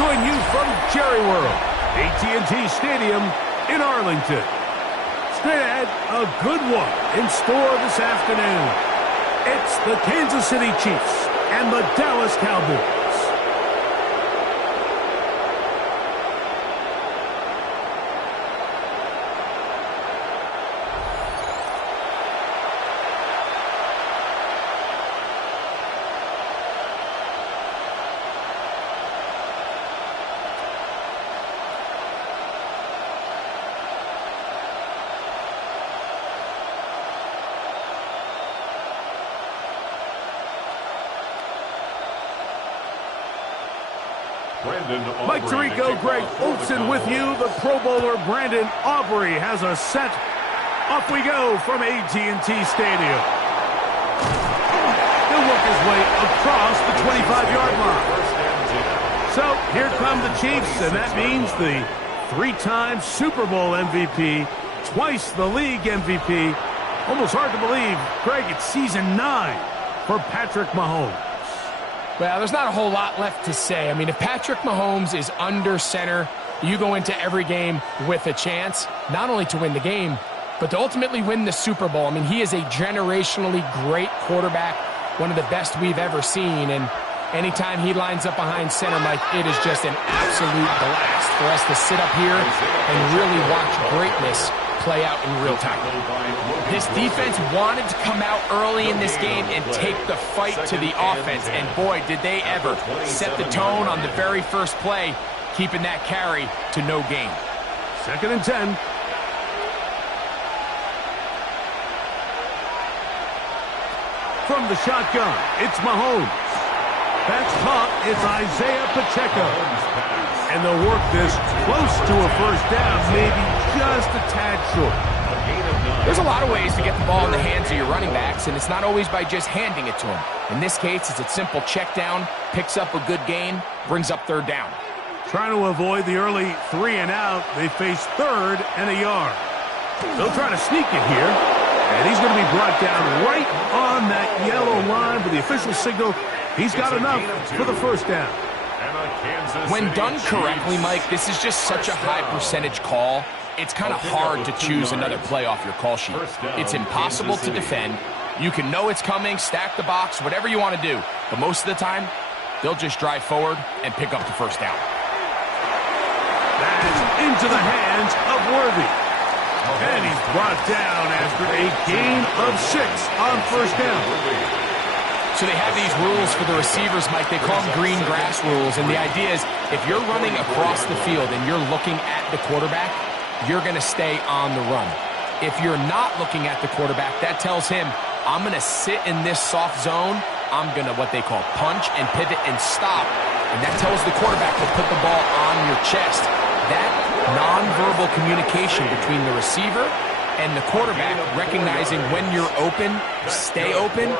join you from Jerry World, AT&T Stadium in Arlington. Straight ahead, a good one in store this afternoon. It's the Kansas City Chiefs and the Dallas Cowboys. Mike Tirico, Greg Olsen with you. The Pro Bowler Brandon Aubrey has a set. Off we go from AT&T Stadium. He'll work his way across the 25-yard line. So here come the Chiefs, and that means the three-time Super Bowl MVP, twice the league MVP. Almost hard to believe, Greg, it's season 9 for Patrick Mahomes. Well, there's not a whole lot left to say. I mean, if Patrick Mahomes is under center, you go into every game with a chance, not only to win the game, but to ultimately win the Super Bowl. I mean, he is a generationally great quarterback, one of the best we've ever seen. And anytime he lines up behind center, Mike, it is just an absolute blast for us to sit up here and really watch greatness play out in real time. This defense wanted to come out early in this game and take the fight to the offense, and boy, did they ever set the tone on the very first play, keeping that carry to no gain. 2nd and 10. From the shotgun, it's Mahomes. That's caught. It's Isaiah Pacheco. And they'll work this close to a first down, maybe just a tad short. There's a lot of ways to get the ball in the hands of your running backs, and it's not always by just handing it to them. In this case, it's a simple check down, picks up a good gain, brings up 3rd down. Trying to avoid the early 3 and out, they face 3rd and a yard. They'll try to sneak it here, and he's going to be brought down right on that yellow line with the official signal. He's got enough for the first down. When done correctly, Mike, this is just such a high percentage call. It's kind of hard to choose another play off your call sheet. It's impossible to defend. You can know it's coming, stack the box, whatever you want to do. But most of the time, they'll just drive forward and pick up the first down. That's into the hands of Worthy. And he's brought down after a gain of 6 on first down. So they have these rules for the receivers, Mike. They call them green grass rules. And the idea is if you're running across the field and you're looking at the quarterback, you're going to stay on the run. If you're not looking at the quarterback, that tells him, I'm going to sit in this soft zone. I'm going to what they call punch and pivot and stop. And that tells the quarterback to put the ball on your chest. That nonverbal communication between the receiver and the quarterback, recognizing when you're open, stay open,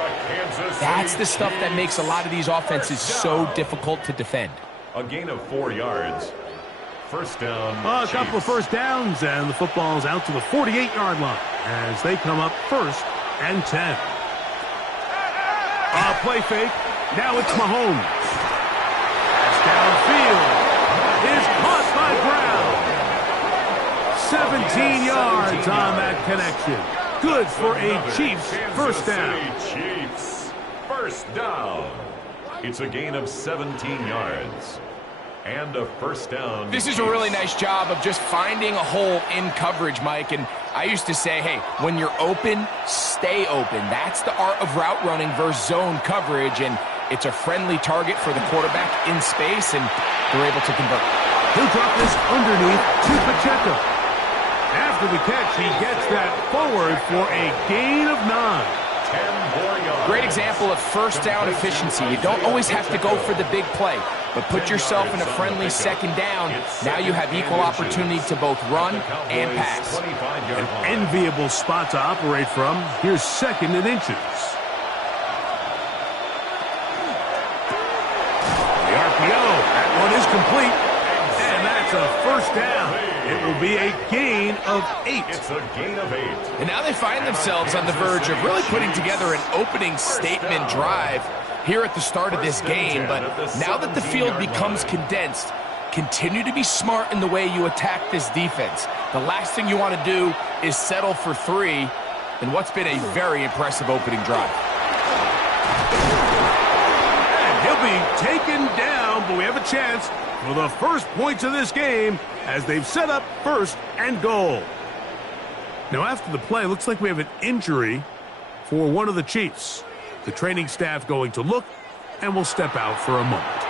that's the stuff that makes a lot of these offenses so difficult to defend. A gain of 4 yards. First down. A couple of first downs, and the football's out to the 48-yard line as they come up 1st and 10. Play fake. Now it's Mahomes. Pass downfield is caught by Brown. 17 yards on that connection. Good for a Chiefs first down. Chiefs first down. It's a gain of 17 yards. And a first down. This is a really nice job of just finding a hole in coverage, Mike. And I used to say, hey, when you're open, stay open. That's the art of route running versus zone coverage. And it's a friendly target for the quarterback in space, and they're able to convert. He'll drop this underneath to Pacheco. After the catch, he gets that forward for a gain of 9. 10 more yards. Great example of first down efficiency. You don't always have to go for the big play, but put yourself in a friendly second down. Now you have equal opportunity to both run and pass. An enviable spot to operate from. Here's 2nd and inches. The RPO. That one is complete. And that's a first down. It will be a gain of 8. It's a gain of 8. And now they find themselves on the verge of really putting together an opening statement drive here at the start of this game. But now that the field becomes condensed, continue to be smart in the way you attack this defense. The last thing you want to do is settle for 3 in what's been a very impressive opening drive. And he'll be taken down, but we have a chance for the first points of this game as they've set up 1st and goal. Now, after the play, looks like we have an injury for one of the Chiefs. The training staff going to look, and will step out for a moment.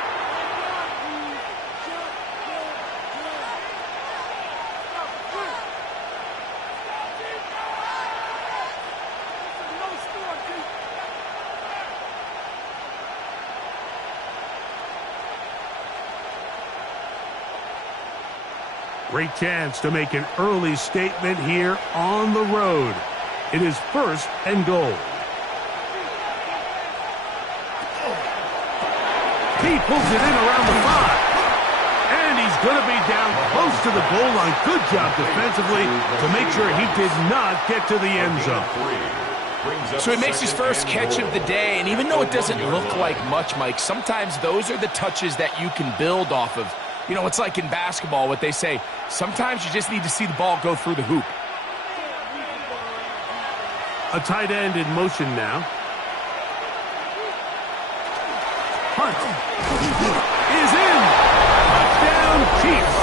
Great chance to make an early statement here on the road. It is 1st and goal. He pulls it in around the 5. And he's going to be down close to the goal line. Good job defensively to make sure he did not get to the end zone. So he makes his first catch of the day, and even though it doesn't look like much, Mike, sometimes those are the touches that you can build off of. You know, it's like in basketball, what they say, sometimes you just need to see the ball go through the hoop. A tight end in motion now. Hunt is in. Touchdown, Chiefs.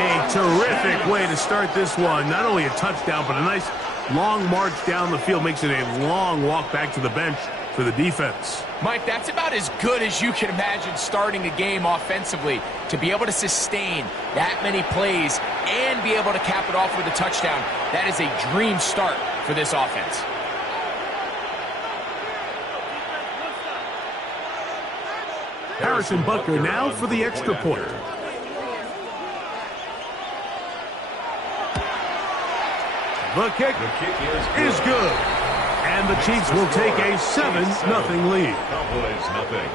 A terrific way to start this one. Not only a touchdown, but a nice long march down the field. Makes it a long walk back to the bench for the defense. Mike, that's about as good as you can imagine starting a game offensively. To be able to sustain that many plays and be able to cap it off with a touchdown, that is a dream start for this offense. Harrison Butker now for the extra point. The kick is good. And the Chiefs will take a 7-0 lead. Cowboys nothing.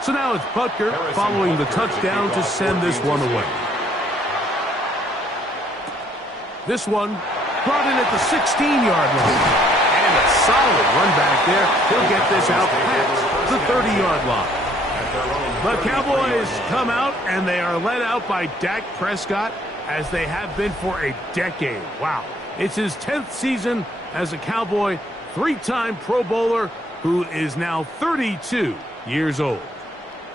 So now it's Butker following the touchdown to send this one away. This one brought in at the 16-yard line. And a solid run back there. He'll get this out past the 30-yard line. The Cowboys come out, and they are led out by Dak Prescott, as they have been for a decade. Wow. It's his 10th season as a Cowboy, 3-time Pro Bowler, who is now 32 years old.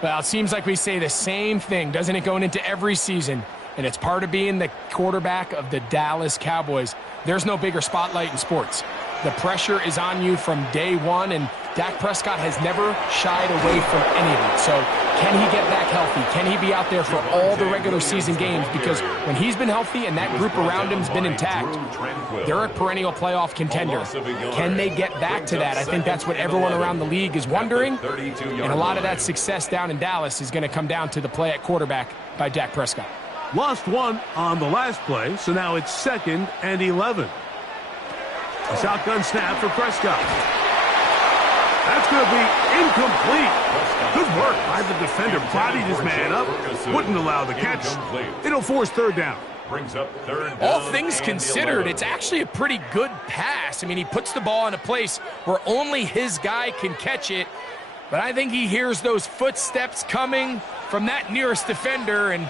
Well, it seems like we say the same thing, doesn't it, going into every season? And it's part of being the quarterback of the Dallas Cowboys. There's no bigger spotlight in sports. The pressure is on you from day one, and Dak Prescott has never shied away from any of it. So can he get back healthy? Can he be out there for all the regular season games? Because when he's been healthy and that group around him has been intact, they're a perennial playoff contender. Can they get back to that? I think that's what everyone around the league is wondering. And a lot of that success down in Dallas is going to come down to the play at quarterback by Dak Prescott. Lost one on the last play, so now it's 2nd and 11. A shotgun snap for Prescott. That's going to be incomplete. Good work by the defender. Bodied his man up. Wouldn't allow the catch. It'll force 3rd down. Brings up 3rd down. All things considered, it's actually a pretty good pass. I mean, he puts the ball in a place where only his guy can catch it. But I think he hears those footsteps coming from that nearest defender, and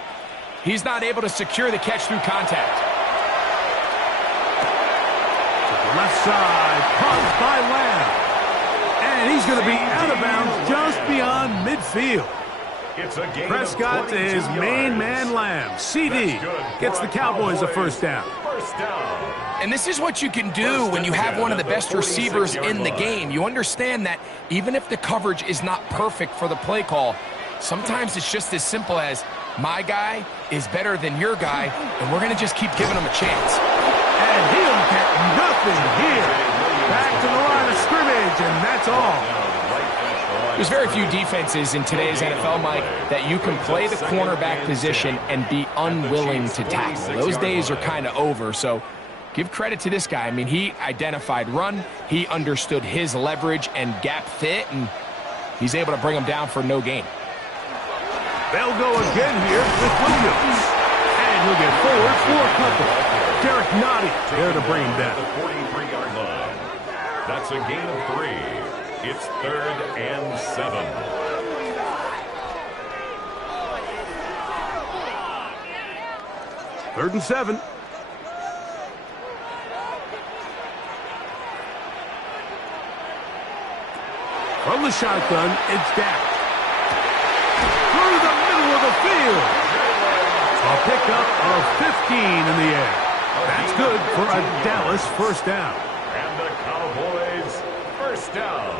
he's not able to secure the catch through contact. Left side, caught by Lamb. And he's going to be out of bounds just beyond midfield. It's a gain Prescott to his main man, Lamb. CD gets the Cowboys a 1st down. And this is what you can do when you have one of the best receivers in the game. You understand that even if the coverage is not perfect for the play call, sometimes it's just as simple as, my guy is better than your guy, and we're going to just keep giving him a chance. And he'll get nothing here. Back to the line of scrimmage, and that's all. There's very few defenses in today's NFL, Mike, that you can play the cornerback position and be unwilling to tackle. Those days are kind of over, so give credit to this guy. I mean, he identified run, he understood his leverage and gap fit, and he's able to bring him down for no gain. They'll go again here with Williams. And he'll get forward for a couple. Derek Nottie there to bring him down. The 43-yard line. That's a gain of 3. It's 3rd and 7. Third and 7. From the shotgun, it's Dak. Through the middle of the field. A pickup of 15 in the air. That's good for a Dallas first down. And the Cowboys first down.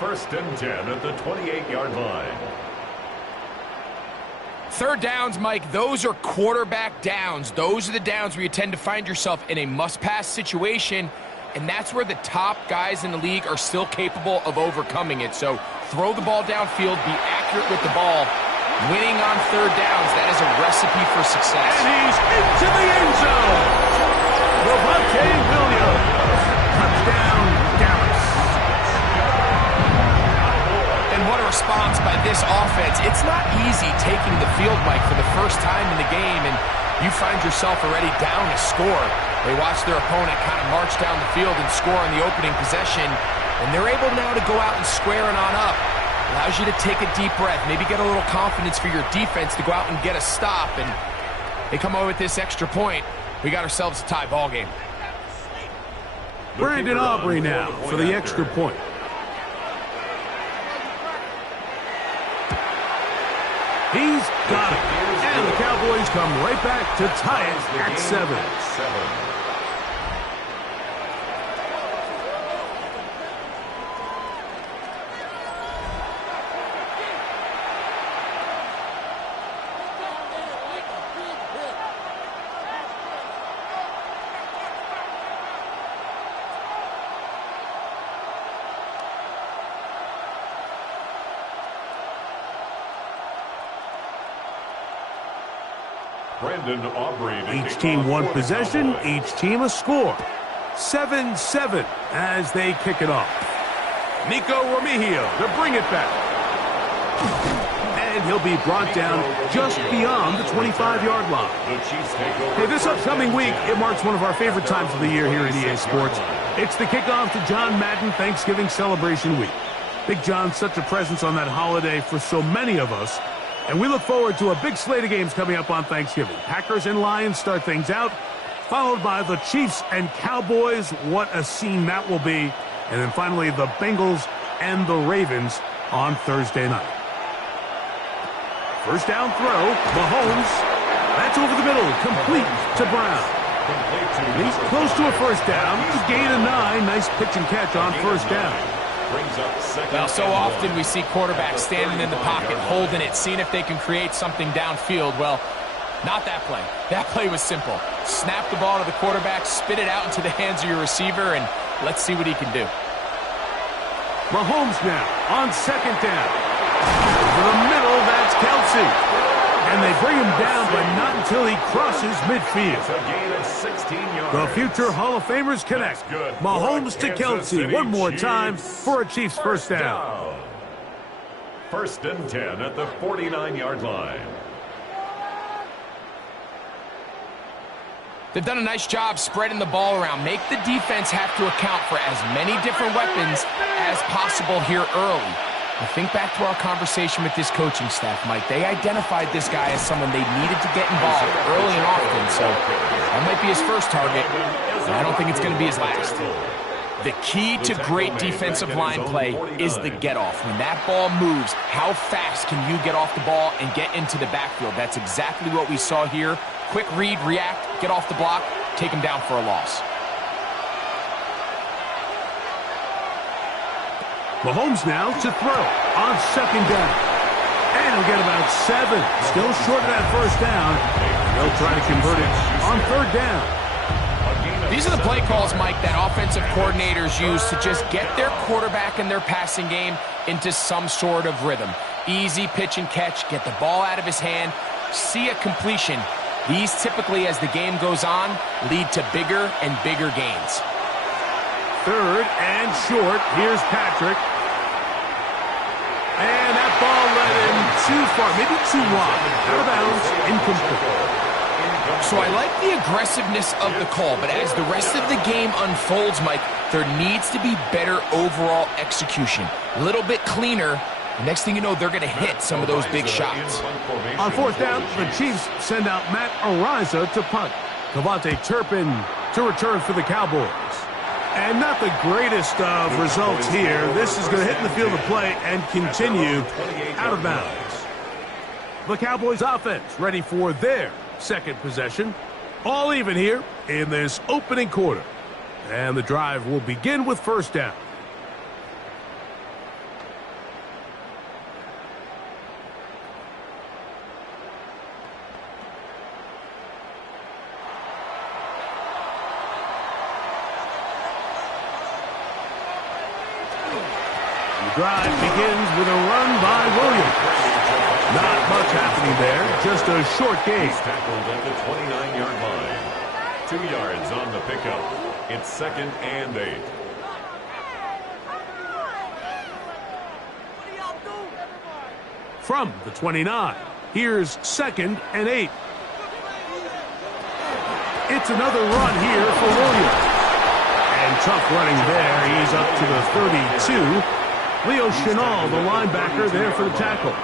1st and 10 at the 28-yard line. Third downs, Mike, those are quarterback downs. Those are the downs where you tend to find yourself in a must-pass situation, and that's where the top guys in the league are still capable of overcoming it. So throw the ball downfield, be accurate with the ball. Winning on third downs, that is a recipe for success. And he's into the end zone. Javonte Williams. Touchdown, Dallas. And what a response by this offense. It's not easy taking the field, Mike, for the first time in the game, and you find yourself already down a score. They watch their opponent kind of march down the field and score on the opening possession, and they're able now to go out and square it on up. Allows you to take a deep breath, maybe get a little confidence for your defense to go out and get a stop, and they come over with this extra point. We got ourselves a tie ball game. Brandon Aubrey now for the extra point. He's got it. And the Cowboys come right back to tie it at 7. Brandon Aubrey. Each team one possession, each team a score. 7-7 as they kick it off. Nico Remigio to bring it back. And he'll be brought down just beyond the 25-yard line. Hey, this upcoming week, it marks one of our favorite times of the year here at EA Sports. It's the kickoff to John Madden Thanksgiving Celebration Week. Big John's such a presence on that holiday for so many of us. And we look forward to a big slate of games coming up on Thanksgiving. Packers and Lions start things out, followed by the Chiefs and Cowboys. What a scene that will be. And then finally the Bengals and the Ravens on Thursday night. First down throw, Mahomes. That's over the middle, complete to Brown. He's close to a first down. Gain of 9. Nice pitch and catch on first down. Well, so often we see quarterbacks standing in the pocket, holding it, seeing if they can create something downfield. Well, not that play. That play was simple. Snap the ball to the quarterback, spit it out into the hands of your receiver, and let's see what he can do. Mahomes now on second down. Over the middle, that's Kelsey. And they bring him down, but not until he crosses midfield. A gain of 16 yards. The future Hall of Famers connect. Mahomes to Kelsey one more time for a Chiefs first down. 1st and 10 at the 49-yard line. They've done a nice job spreading the ball around. Make the defense have to account for as many different weapons as possible here early. I think back to our conversation with this coaching staff, Mike. They identified this guy as someone they needed to get involved early and often, so that might be his first target, and I don't think it's going to be his last. The key to great defensive line play is the get-off. When that ball moves, how fast can you get off the ball and get into the backfield? That's exactly what we saw here. Quick read, react, get off the block, take him down for a loss. Mahomes now to throw on second down. And he'll get about 7. Still short of that first down. They'll try to convert it on third down. These are the play calls, Mike, that offensive coordinators use to just get their quarterback and their passing game into some sort of rhythm. Easy pitch and catch, get the ball out of his hand, see a completion. These typically, as the game goes on, lead to bigger and bigger gains. Third and short. Here's Patrick. And that ball led him too far, maybe too wide. Out of bounds, incomplete. So I like the aggressiveness of the call, but as the rest of the game unfolds, Mike, there needs to be better overall execution. A little bit cleaner. The next thing you know, they're going to hit some of those big shots. On fourth down, the Chiefs send out Matt Ariza to punt. Devontae Turpin to return for the Cowboys. And not the greatest of results here. This is going to hit in the field of play and continue out of bounds. The Cowboys offense ready for their second possession. All even here in this opening quarter. And the drive will begin with first down. The drive begins with a run by Williams. Not much happening there, just a short gain. He's tackled at the 29-yard line. 2 yards on the pickup. It's 2nd and 8. From the 29, here's 2nd and 8. It's another run here for Williams. And tough running there. He's up to the 32. Leo Chenal, the linebacker, there for the tackle.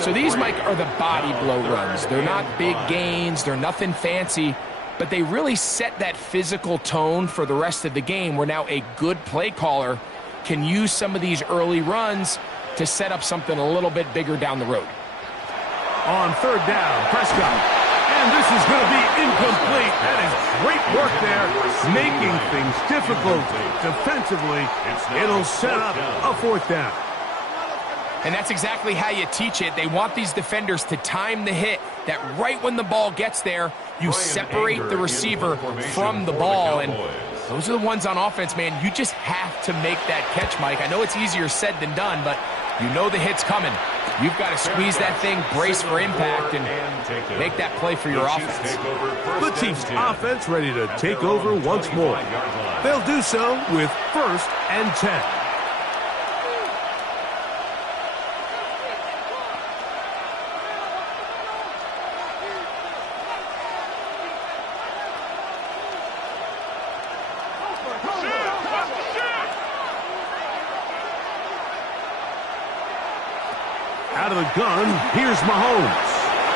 So these, Mike, are the body blow runs. They're not big gains. They're nothing fancy. But they really set that physical tone for the rest of the game where now a good play caller can use some of these early runs to set up something a little bit bigger down the road. On third down, Prescott. And this is going to be incomplete. That is great work there, making things difficult defensively. It'll set up a fourth down. And that's exactly how you teach it. They want these defenders to time the hit, that right when the ball gets there, you separate the receiver from the ball. And those are the ones on offense, man. You just have to make that catch, Mike. I know it's easier said than done, but you know the hit's coming. You've got to squeeze that thing, brace for impact, and make that play for your offense. The Chiefs offense ready to take over once more. They'll do so with 1st and 10. Out of the gun, here's Mahomes.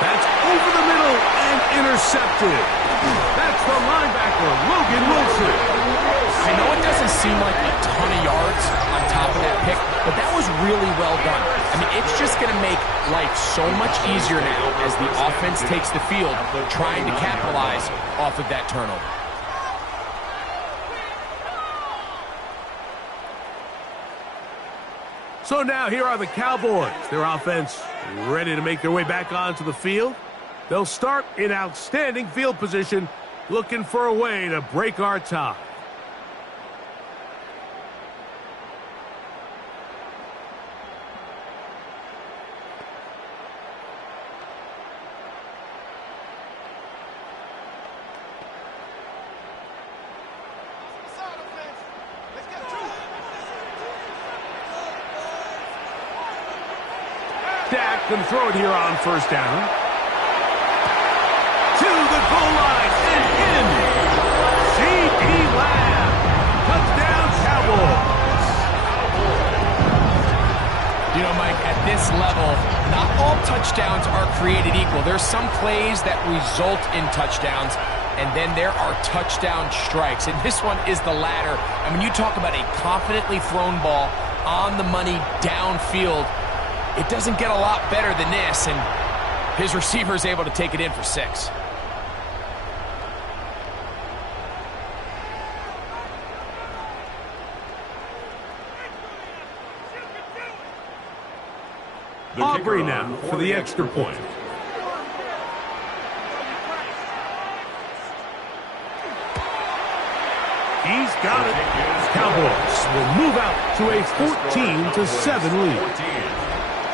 That's over the middle and intercepted. That's the linebacker, Logan Wilson. I know it doesn't seem like a ton of yards on top of that pick, but that was really well done. I mean, it's just going to make life so much easier now as the offense takes the field, trying to capitalize off of that turnover. So now here are the Cowboys. Their offense ready to make their way back onto the field. They'll start in outstanding field position, looking for a way to break our tie. Dak can throw it here on first down. To the goal line and in. C.D. Lamb. Touchdown, Cowboys. You know, Mike, at this level, not all touchdowns are created equal. There's some plays that result in touchdowns, and then there are touchdown strikes. And this one is the latter. And when you talk about a confidently thrown ball on the money downfield, it doesn't get a lot better than this, and his receiver is able to take it in for 6. Aubrey now for the extra point. He's got it. Cowboys will move out to a 14-7 lead. 14,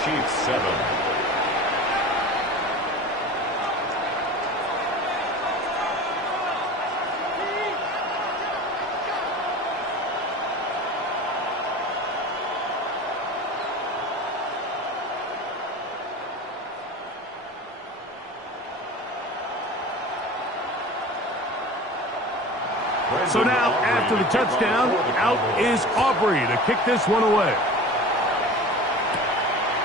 Chiefs 7. So now, after the touchdown, out is Aubrey to kick this one away.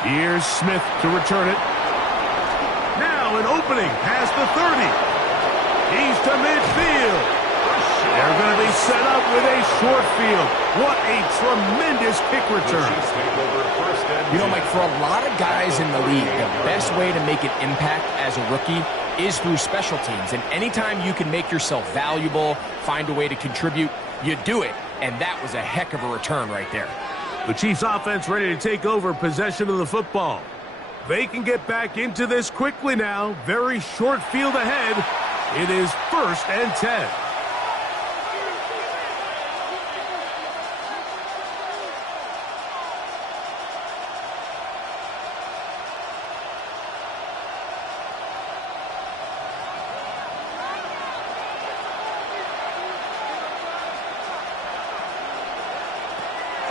Here's Smith to return it. Now an opening past the 30. He's to midfield. They're going to be set up with a short field. What a tremendous kick return. You know, Mike, for a lot of guys in the league, the best way to make an impact as a rookie is through special teams. And anytime you can make yourself valuable, find a way to contribute, you do it. And that was a heck of a return right there. The Chiefs offense ready to take over possession of the football. They can get back into this quickly now. Very short field ahead. It is 1st and 10.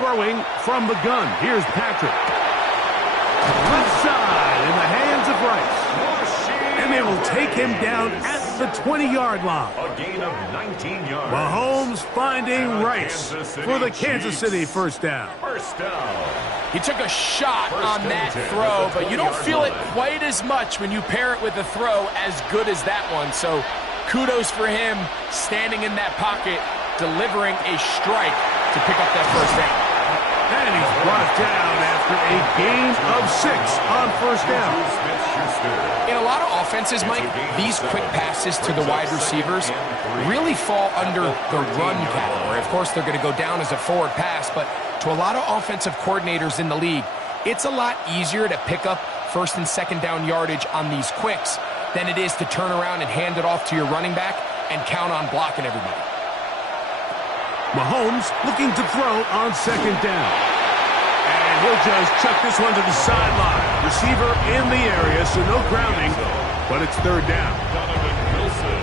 Throwing from the gun. Here's Patrick. Left side in the hands of Rice. And they will take him down at the 20-yard line. A gain of 19 yards. Mahomes finding Rice for the Kansas City first down. First down. He took a shot on that throw, but you don't feel it quite as much when you pair it with a throw as good as that one. So kudos for him standing in that pocket, delivering a strike to pick up that first down. And he's brought down after a gain of 6 on first down. In a lot of offenses, Mike, these quick passes to the wide receivers really fall under the run category. Of course, they're going to go down as a forward pass, but to a lot of offensive coordinators in the league, it's a lot easier to pick up first and second down yardage on these quicks than it is to turn around and hand it off to your running back and count on blocking everybody. Mahomes looking to throw on second down. And he'll just chuck this one to the sideline. Receiver in the area, so no grounding, but it's third down.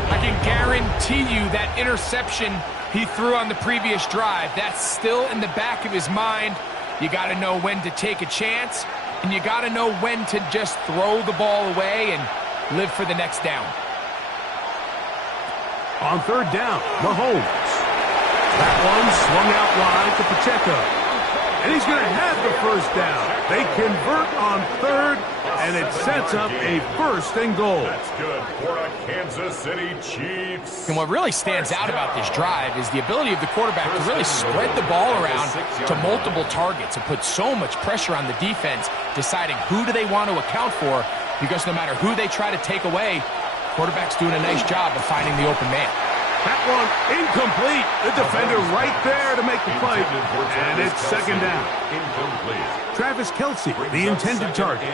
I can guarantee you that interception he threw on the previous drive, that's still in the back of his mind. You got to know when to take a chance, and you got to know when to just throw the ball away and live for the next down. On third down, Mahomes. That one swung out wide to Pacheco. And he's going to have the first down. They convert on third, and it sets up a 1st and goal. That's good for a Kansas City Chiefs. And what really stands out about this drive is the ability of the quarterback to really spread the ball around to multiple targets and put so much pressure on the defense, deciding who do they want to account for, because no matter who they try to take away, quarterback's doing a nice job of finding the open man. That one incomplete. The defender right there to make the play. And it's second down. Incomplete. Travis Kelce, the intended target.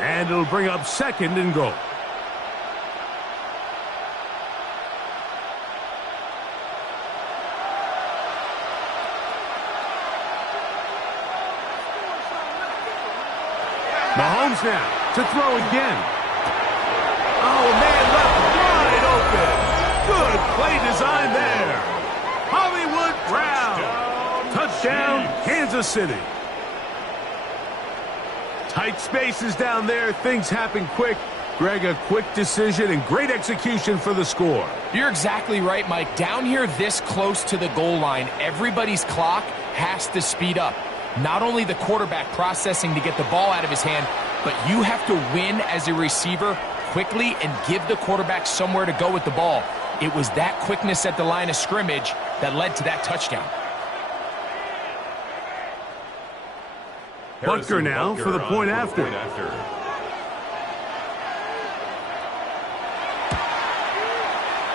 And it'll bring up 2nd and goal. Mahomes now to throw again. Oh, man, left wide open. Good play design there. Hollywood Brown. Touchdown, Kansas City. Tight spaces down there. Things happen quick. Greg, a quick decision and great execution for the score. You're exactly right, Mike. Down here this close to the goal line, everybody's clock has to speed up. Not only the quarterback processing to get the ball out of his hand, but you have to win as a receiver quickly and give the quarterback somewhere to go with the ball. It was that quickness at the line of scrimmage that led to that touchdown. Butker now for the point after.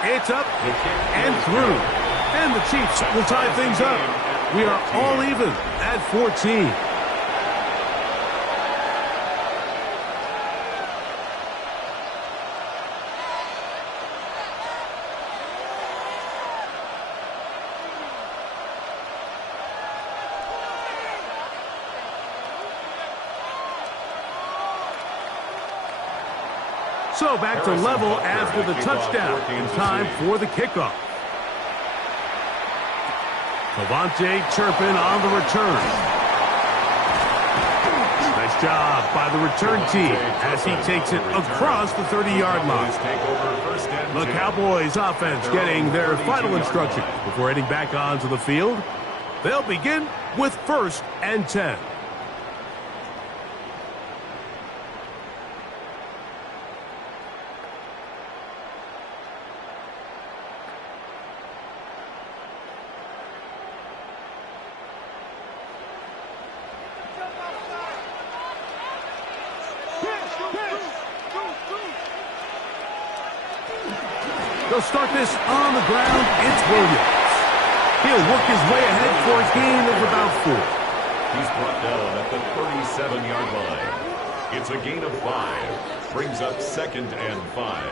It's up and through. And the Chiefs will tie things up. We are all even at 14. So back to level after the touchdown. In time for the kickoff. Cavante Turpin on the return. Nice job by the return team as he takes it across the 30-yard line. The Cowboys offense getting their final instructions before heading back onto the field. They'll begin with 1st and 10. They'll start this on the ground. It's Williams. He'll work his way ahead for a gain of about 4. He's brought down at the 37-yard line. It's a gain of 5. Brings up 2nd and 5.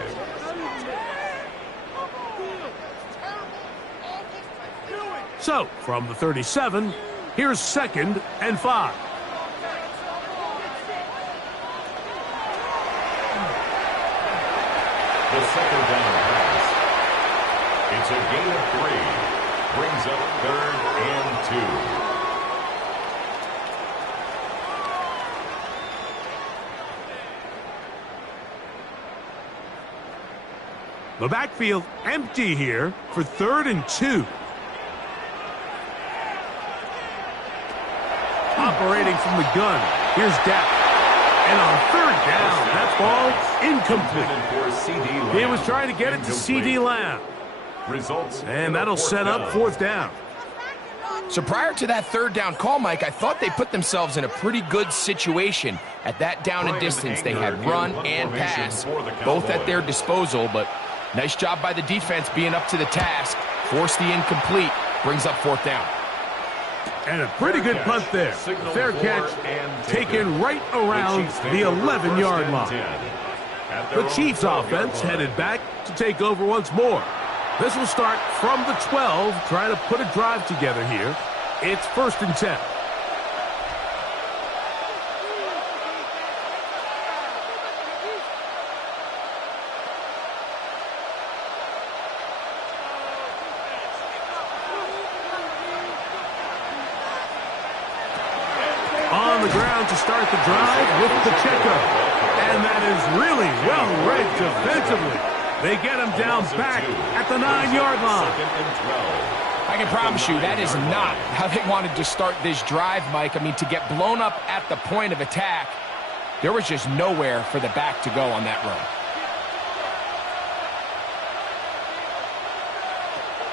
So, from the 37, here's 2nd and 5. The second down pass. It's a gain of 3. Brings up 3rd and 2. The backfield empty here for 3rd and 2. Operating from the gun. Here's Dak. And on 3rd down, that ball incomplete. He was trying to get it to C.D. Lamb. Results. And that'll set up 4th down. So prior to that 3rd down call, Mike, I thought they put themselves in a pretty good situation at that down and distance. They had run and pass, both at their disposal, but nice job by the defense being up to the task. Forced the incomplete, brings up 4th down. And a pretty good punt there. Fair catch taken right around the 11-yard line. The Chiefs offense headed back to take over once more. This will start from the 12, trying to put a drive together here. It's 1st and 10. On the ground to start the drive with Pacheco. And that is really well read defensively. They get him down back at the 9-yard line. I can promise you that is not how they wanted to start this drive, Mike. I mean, to get blown up at the point of attack, there was just nowhere for the back to go on that run.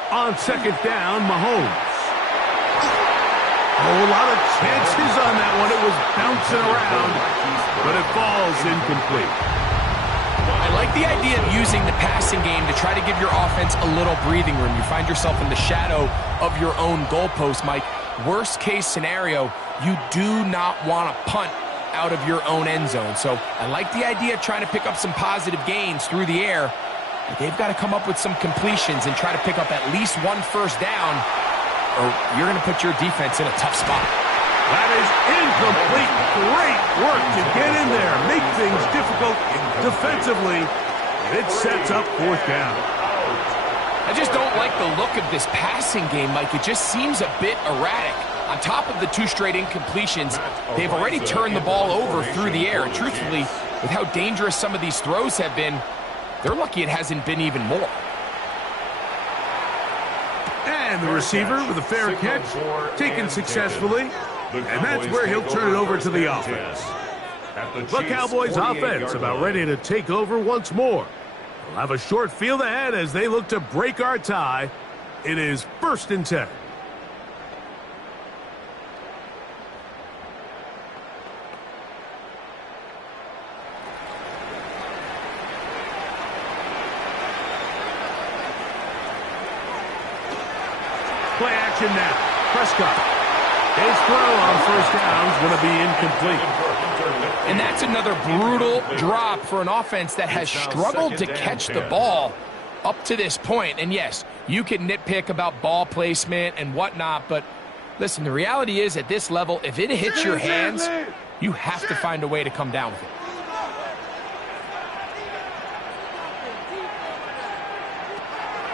On 2nd down, Mahomes. Oh, a lot of chances on that one. It was bouncing around, but it falls incomplete. I like the idea of using the passing game to try to give your offense a little breathing room. You find yourself in the shadow of your own goalpost, Mike. Worst case scenario, you do not want to punt out of your own end zone. So I like the idea of trying to pick up some positive gains through the air. But they've got to come up with some completions and try to pick up at least 1 first down, or you're going to put your defense in a tough spot. That is incomplete. Great work to get in there, make things difficult defensively, and it sets up 4th down. I just don't like the look of this passing game, Mike. It just seems a bit erratic. On top of the 2 straight incompletions, they've already turned the ball over through the air. And truthfully, with how dangerous some of these throws have been, they're lucky it hasn't been even more. And the receiver with a fair catch, taken successfully. And that's where he'll turn it over to the offense. The Cowboys offense about ready to take over once more. They'll have a short field ahead as they look to break our tie. It is 1st and 10. Play action now. Prescott. His throw on 1st down is going to be incomplete. And that's another brutal drop for an offense that has struggled to catch the ball up to this point. And yes, you can nitpick about ball placement and whatnot, but listen, the reality is at this level, if it hits your hands, you have to find a way to come down with it.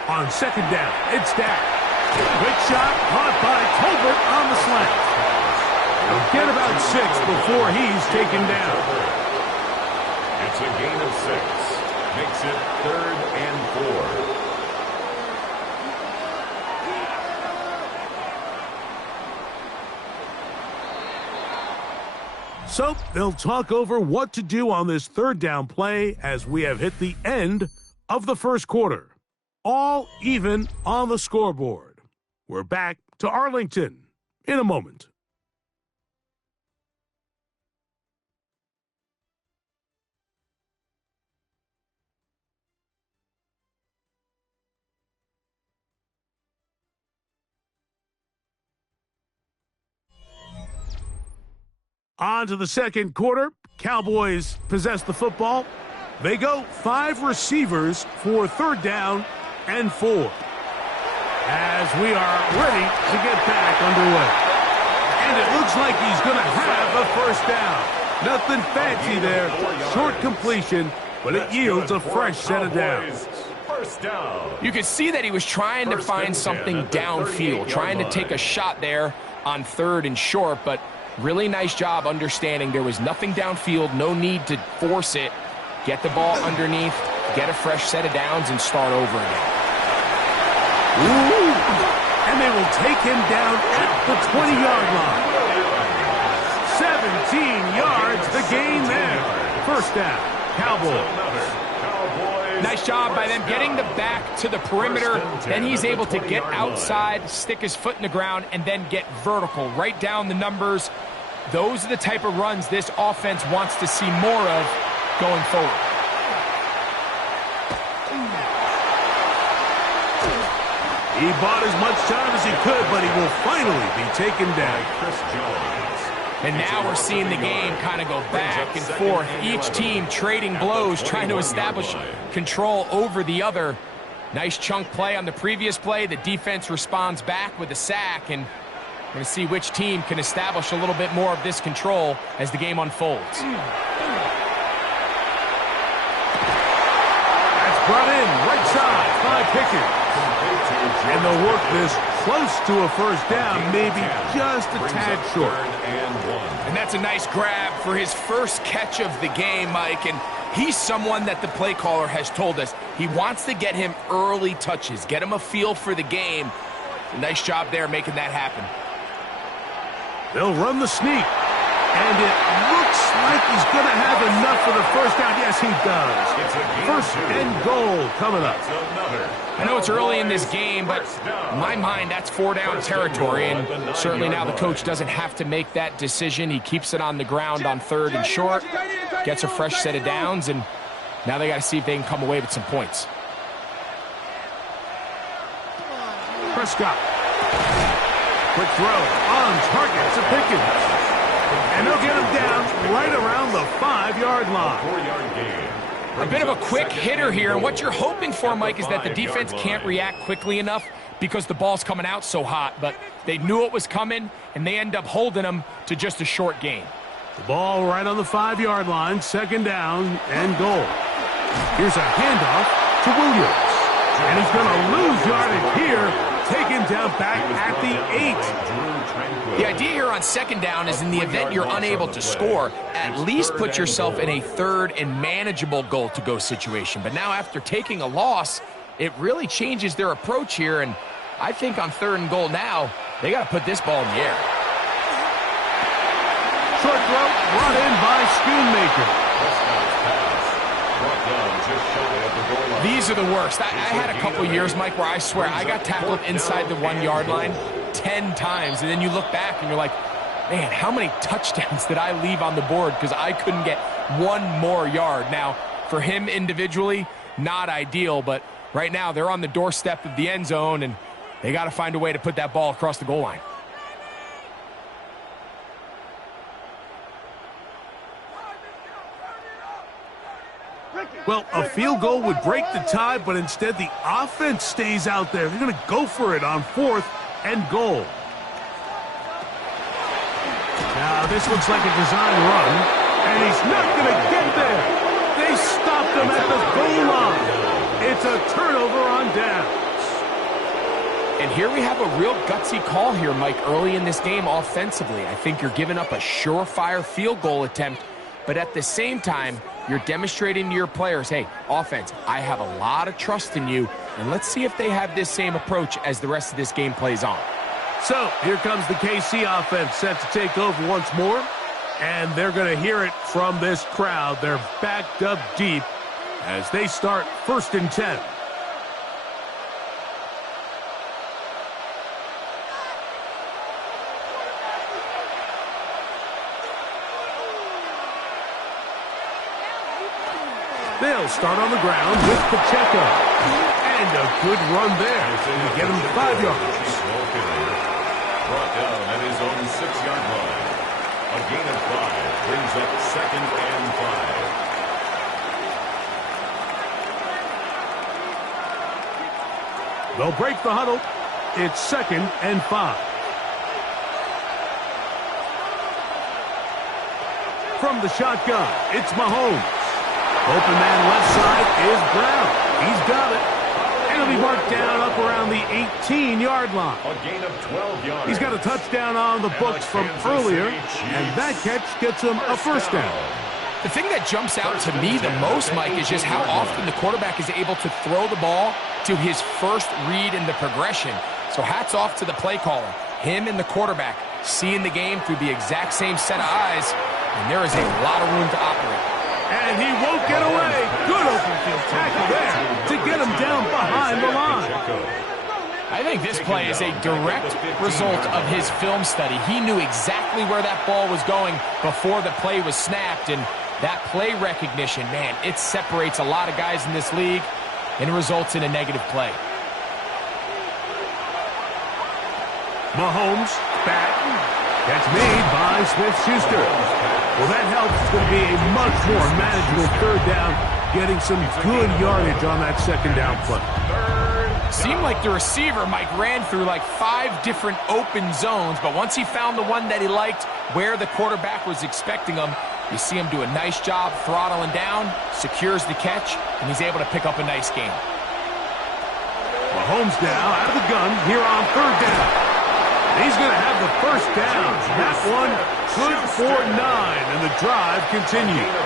On second down, it's Dak. Quick shot caught by Colbert on the slant. He'll get about 6 before he's taken down. It's a gain of 6. Makes it 3rd and 4. So they'll talk over what to do on this 3rd down play as we have hit the end of the first quarter. All even on the scoreboard. We're back to Arlington in a moment. On to the second quarter. Cowboys possess the football. They go 5 receivers for 3rd down and 4. As we are ready to get back underway. And it looks like he's going to have a 1st down. Nothing fancy there. Short completion, but it yields a fresh set of downs. You could see that he was trying to find something downfield, trying to take a shot there on 3rd and short, but really nice job understanding there was nothing downfield, no need to force it. Get the ball underneath, get a fresh set of downs, and start over again. Ooh. And they will take him down at the 20-yard line. 17 yards to gain there. 1st down, Cowboys. Nice job by them getting the back to the perimeter. Then he's able to get outside, stick his foot in the ground, and then get vertical, right down the numbers. Those are the type of runs this offense wants to see more of going forward. He bought as much time as he could, but he will finally be taken down. And now we're seeing the game kind of go back and forth. Each team trading blows, trying to establish control over the other. Nice chunk play on the previous play. The defense responds back with a sack, and we're going to see which team can establish a little bit more of this control as the game unfolds. That's brought in right side by Pickens. And they'll work this close to a 1st down, maybe just a tad short. And that's a nice grab for his first catch of the game, Mike. And he's someone that the play caller has told us he wants to get him early touches, get him a feel for the game. Nice job there making that happen. They'll run the sneak. And it looks like he's going to have enough for the 1st down. Yes, he does. 1st and goal coming up. I know it's early in this game, but in my mind, that's 4-down territory. And certainly now the coach doesn't have to make that decision. He keeps it on the ground on 3rd and short, gets a fresh set of downs, and now they got to see if they can come away with some points. Prescott. Quick throw on target to Pickens. And they'll get him down right around the 5-yard line. A bit of a quick hitter here, and what you're hoping for, Mike, is that the defense can't react quickly enough because the ball's coming out so hot, but they knew it was coming, and they end up holding them to just a short gain. The ball right on the 5-yard line, 2nd down and goal. Here's a handoff to Williams. And he's going to lose yardage here. Taken down back at the 8. The idea here on 2nd down is in the event you're unable to score, at least put yourself in a 3rd and manageable goal-to-go situation. But now after taking a loss, it really changes their approach here. And I think on 3rd and goal now, they got to put this ball in the air. Short throw brought in by Schoonmaker. These are the worst. I had a couple years, Mike, where I swear I got tackled inside the 1-yard line 10 times. And then you look back and you're like, man, how many touchdowns did I leave on the board because I couldn't get one more yard? Now, for him individually, not ideal, but right now they're on the doorstep of the end zone, and they got to find a way to put that ball across the goal line. Well, a field goal would break the tie, but instead the offense stays out there. They're going to go for it on 4th and goal. Now, this looks like a design run, and he's not going to get there. They stopped him at the goal line. It's a turnover on down. And here we have a real gutsy call here, Mike, early in this game offensively. I think you're giving up a surefire field goal attempt, but at the same time, you're demonstrating to your players, hey, offense, I have a lot of trust in you, and let's see if they have this same approach as the rest of this game plays on. So here comes the KC offense set to take over once more, and they're going to hear it from this crowd. They're backed up deep as they start 1st and 10. They'll start on the ground with Pacheco. And a good run there to get him 5 yards. Brought down at his own 6-yard line. A gain of 5 brings up 2nd and 5. They'll break the huddle. It's 2nd and 5. From the shotgun, it's Mahomes. Open man left side is Brown. He's got it. And he'll be marked down up around the 18-yard line. A gain of 12 yards. He's got a touchdown on the books from earlier, and that catch gets him a 1st down. The thing that jumps out to me the most, Mike, is just how often the quarterback is able to throw the ball to his first read in the progression. So hats off to the play caller. Him and the quarterback seeing the game through the exact same set of eyes, and there is a lot of room to operate. And he won't get away. Good open field tackle there to get him down behind the line. I think this play is a direct result of his film study. He knew exactly where that ball was going before the play was snapped, and that play recognition, man, it separates a lot of guys in this league and results in a negative play. Mahomes back. Catch made by Smith-Schuster. Well, that helps. It's going to be a much more manageable 3rd down, getting some good yardage on that 2nd down play. Seemed like the receiver, Mike, ran through like 5 different open zones, but once he found the one that he liked, where the quarterback was expecting him, you see him do a nice job throttling down, secures the catch, and he's able to pick up a nice gain. Mahomes now out of the gun here on 3rd down. He's going to have the 1st down. That one good for 9, and the drive continues.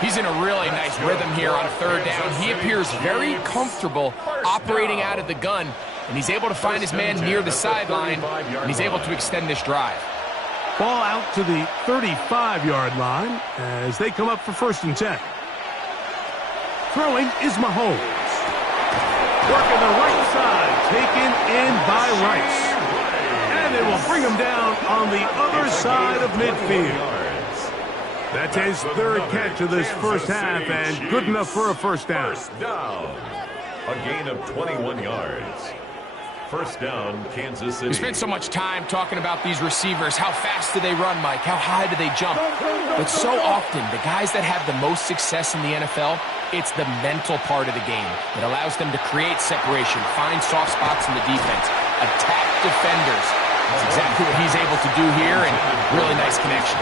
He's in a really nice rhythm here on 3rd down. He appears very comfortable operating out of the gun, and he's able to find his man near the sideline, and he's able to extend this drive. Ball out to the 35-yard line as they come up for 1st and 10. Throwing is Mahomes. Working the right side, taken in by Rice. And they will bring him down on the other side of midfield. That's his 3rd catch of this 1st half, and good enough for a 1st down. 1st down. A gain of 21 yards. 1st down, Kansas City. We spent so much time talking about these receivers. How fast do they run, Mike? How high do they jump? But so often, the guys that have the most success in the NFL, it's the mental part of the game. It allows them to create separation, find soft spots in the defense, attack defenders. That's exactly what he's able to do here, and really nice connection.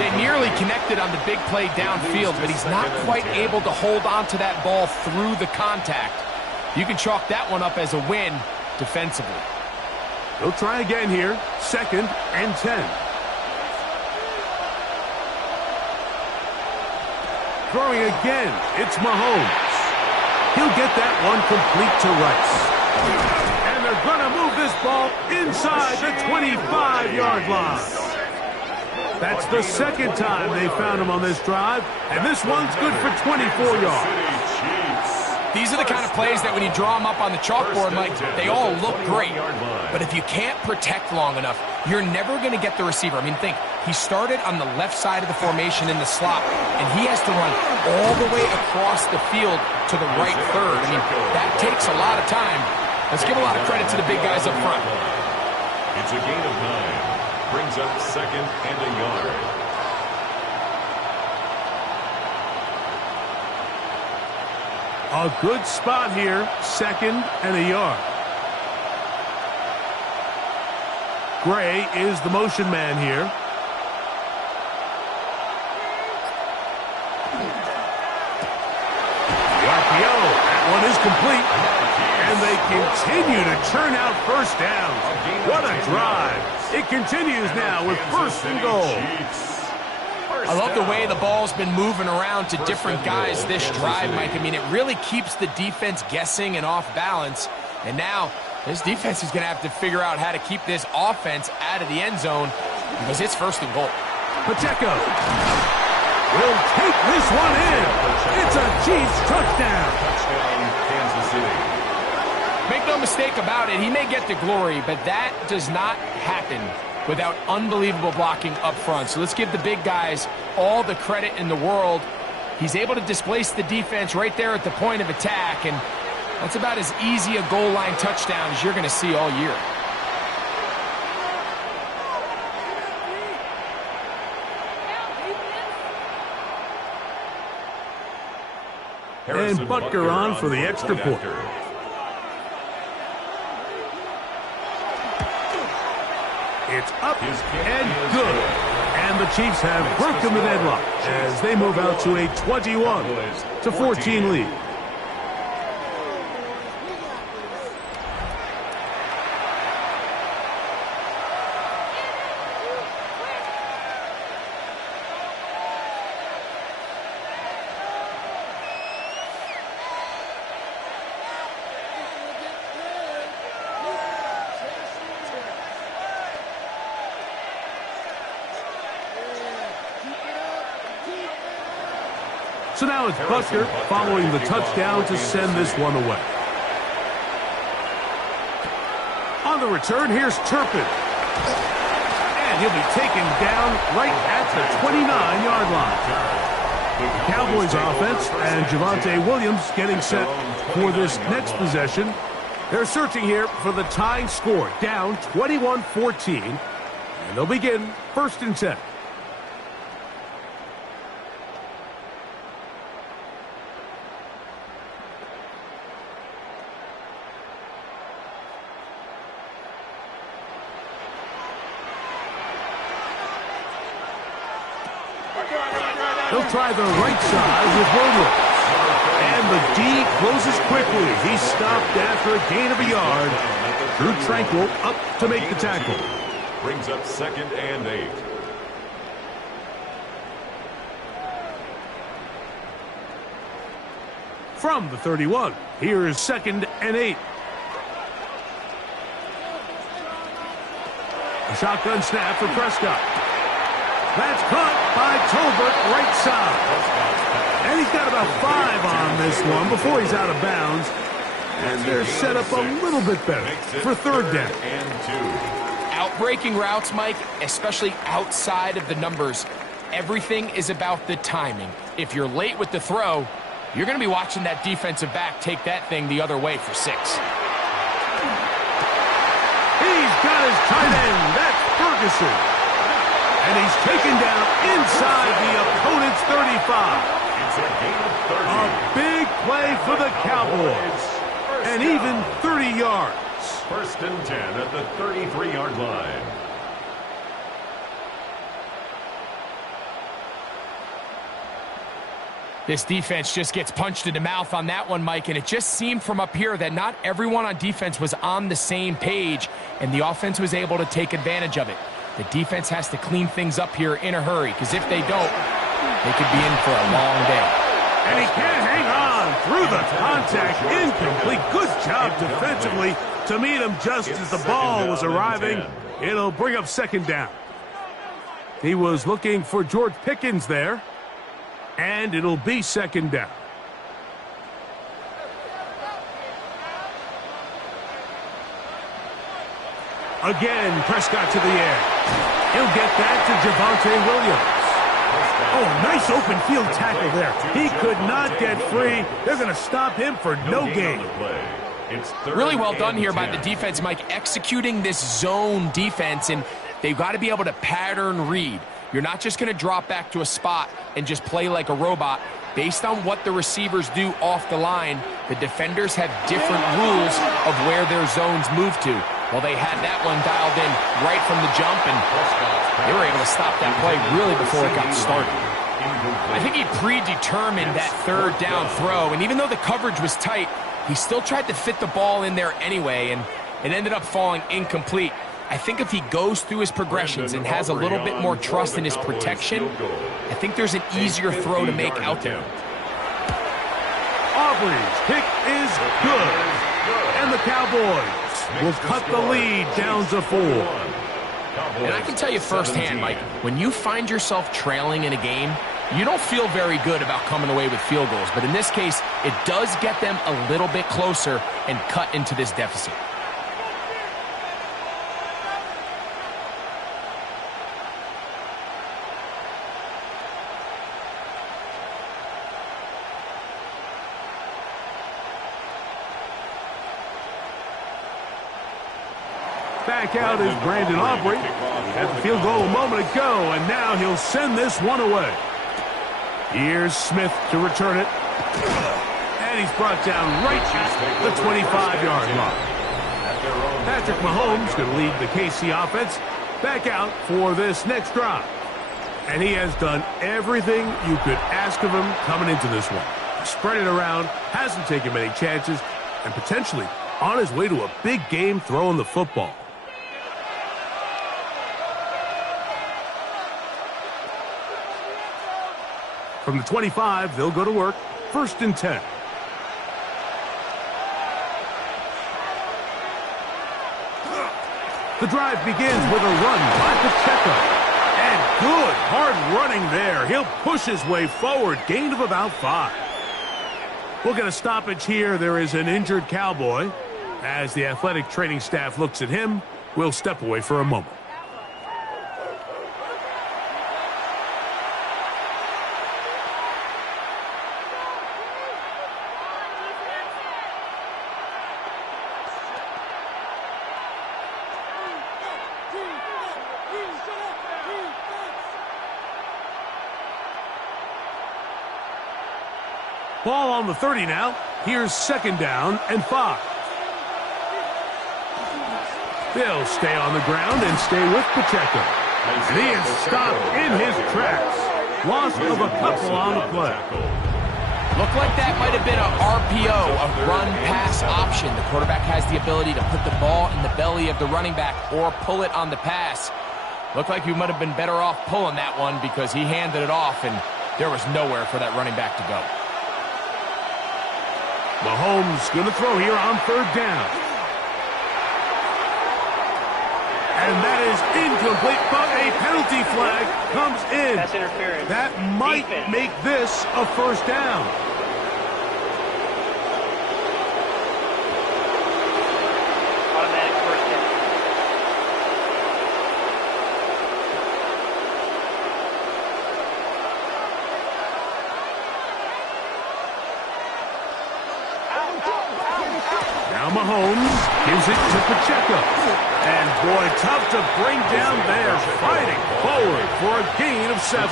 They nearly connected on the big play downfield, but he's not quite able to hold on to that ball through the contact. You can chalk that one up as a win defensively. He'll try again here, 2nd and 10. Throwing again, it's Mahomes. He'll get that one complete to Rice. And they're going to move this ball inside the 25-yard line. That's the 2nd time they found him on this drive, and this one's good for 24 yards. These are the kind of plays that when you draw them up on the chalkboard, Mike, they all look great. But if you can't protect long enough, you're never going to get the receiver. I mean, think, he started on the left side of the formation in the slot, and he has to run all the way across the field to the right 3rd. I mean, that takes a lot of time. Let's give a lot of credit to the big guys up front. It's a gain of 9. Brings up 2nd and a yard. A good spot here, 2nd and a yard. Gray is the motion man here. The RPO, that one is complete. And they continue to churn out first downs. What a drive. It continues now with first and goal. I love the way the ball's been moving around to different guys this drive, Mike. I mean, it really keeps the defense guessing and off balance. And now this defense is going to have to figure out how to keep this offense out of the end zone because it's first and goal. Pacheco will take this one in. It's a Chiefs touchdown. Touchdown, Kansas City. Make no mistake about it, he may get the glory, but that does not happen without unbelievable blocking up front. So let's give the big guys all the credit in the world. He's able to displace the defense right there at the point of attack, and that's about as easy a goal line touchdown as you're going to see all year. And Butker on for the extra point. It's up and good. And the Chiefs have broken the deadlock as they move out to a 21-14 lead. So now it's Butker following the touchdown to send this one away. On the return, here's Turpin. And he'll be taken down right at the 29-yard line. The Cowboys offense and Javonte Williams getting set for this next possession. They're searching here for the tying score, down 21-14. And they'll begin first and 10. He'll try the right side with Williams. And the D closes quickly. He's stopped after a gain of a yard. Drew Tranquil up to make the tackle. Brings up 2nd and 8. From the 31, here is 2nd and 8. A shotgun snap for Prescott. That's caught by Tolbert, right side. And he's got about 5 on this one before he's out of bounds. And they're set up a little bit better for 3rd down. Outbreaking routes, Mike, especially outside of the numbers, everything is about the timing. If you're late with the throw, you're going to be watching that defensive back take that thing the other way for 6. He's got his tight end. That's Ferguson. And he's taken down inside the opponent's 35. It's a gain of 30. A big play for the Cowboys. And even 30 yards. 1st and 10 at the 33-yard line. This defense just gets punched in the mouth on that one, Mike, and it just seemed from up here that not everyone on defense was on the same page, and the offense was able to take advantage of it. The defense has to clean things up here in a hurry, because if they don't, they could be in for a long day. And he can't hang on through the contact. Incomplete. Good job defensively to meet him just as the ball was arriving. It'll bring up 2nd down. He was looking for George Pickens there. And it'll be 2nd down. Again, Prescott to the air. He'll get that to Javonte Williams. Oh, nice open field tackle there. He could not get free. They're going to stop him for no gain. Really well done here by the defense, Mike, executing this zone defense, and they've got to be able to pattern read. You're not just going to drop back to a spot and just play like a robot. Based on what the receivers do off the line, the defenders have different rules of where their zones move to. Well, they had that one dialed in right from the jump, and they were able to stop that play really before it got started. I think he predetermined that 3rd down throw, and even though the coverage was tight, He still tried to fit the ball in there anyway, and it ended up falling incomplete. I think if he goes through his progressions and has a little bit more trust in his protection, I think there's an easier throw to make out there. Aubrey's kick is good. And the Cowboys will cut the lead down to 4. And I can tell you firsthand, Mike, when you find yourself trailing in a game, you don't feel very good about coming away with field goals. But in this case, it does get them a little bit closer and cut into this deficit. Back out is Brandon Aubrey. Had the field goal a moment ago, and now he'll send this one away. Here's Smith to return it. And he's brought down right at the 25-yard line. Patrick Mahomes going to lead the KC offense back out for this next drive. And he has done everything you could ask of him coming into this one. Spread it around, hasn't taken many chances, and potentially on his way to a big game throwing the football. From the 25, they'll go to work. 1st and 10. The drive begins with a run by Pacheco. And good, hard running there. He'll push his way forward. Gain of about 5. We'll get a stoppage here. There is an injured Cowboy. As the athletic training staff looks at him, we'll step away for a moment. Ball on the 30 now. Here's 2nd down and 5. They'll stay on the ground and stay with Pacheco. And he is stopped in his tracks. Loss of a couple on the play. Looked like that might have been a RPO, a run-pass option. The quarterback has the ability to put the ball in the belly of the running back or pull it on the pass. Looked like you might have been better off pulling that one because he handed it off, and there was nowhere for that running back to go. Mahomes going to throw here on 3rd down. And that is incomplete, but a penalty flag comes in. That's interference. That might make this a 1st down. Automatic 1st down. Now Mahomes gives it to Pacheco. And boy, tough to bring down there. Fighting forward for a gain of 7.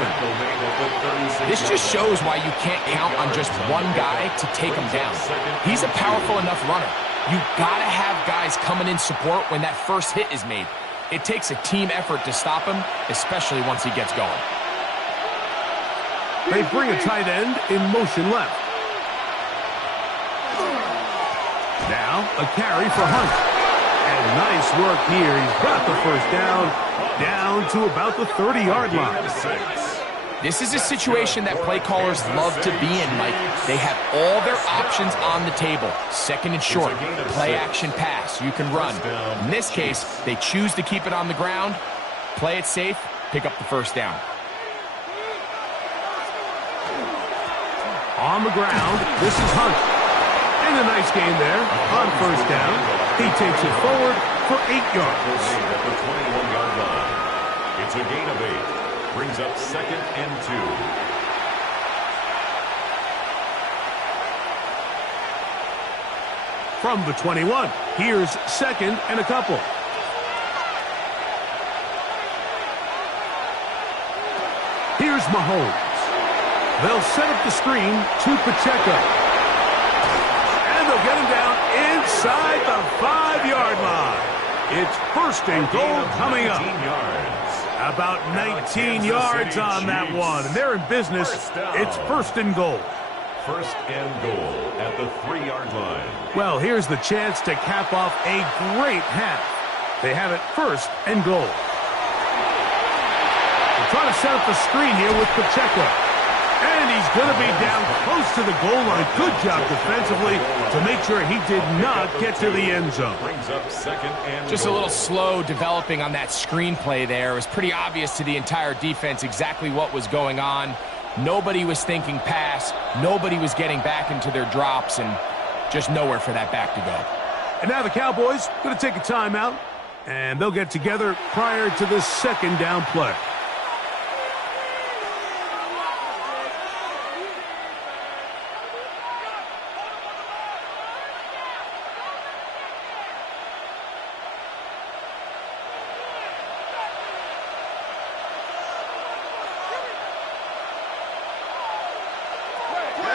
This just shows why you can't count on just one guy to take him down. He's a powerful enough runner. You gotta have guys coming in support when that first hit is made. It takes a team effort to stop him, especially once he gets going. They bring a tight end in motion left. Now a carry for Hunt. And nice work here. He's got the 1st down to about the 30-yard line. This is a situation that play callers love to be in, Mike. They have all their options on the table. 2nd and short, play action pass. You can run. In this case, they choose to keep it on the ground, play it safe, pick up the 1st down. On the ground, this is Hunt. And a nice gain there on 1st down. He takes it forward for 8 yards. At the 21-yard line. It's a gain of 8. Brings up 2nd and 2. From the 21, here's 2nd and a couple. Here's Mahomes. They'll set up the screen to Pacheco. And they'll get him down inside the 5-yard line. It's 1st and goal coming up. About 19 yards on that one. And they're in business. It's 1st and goal. first and goal at the 3-yard line. Well, here's the chance to cap off a great half. They have it first and goal. They're trying to set up the screen here with Pacheco. And he's going to be down close to the goal line. Good job defensively to make sure he did not get to the end zone. Brings up second and Just a goal. little slow developing on that screenplay there. It was pretty obvious to the entire defense exactly what was going on. Nobody was thinking pass. Nobody was getting back into their drops, and just nowhere for that back to go. And now the Cowboys going to take a timeout, and they'll get together prior to the second down play.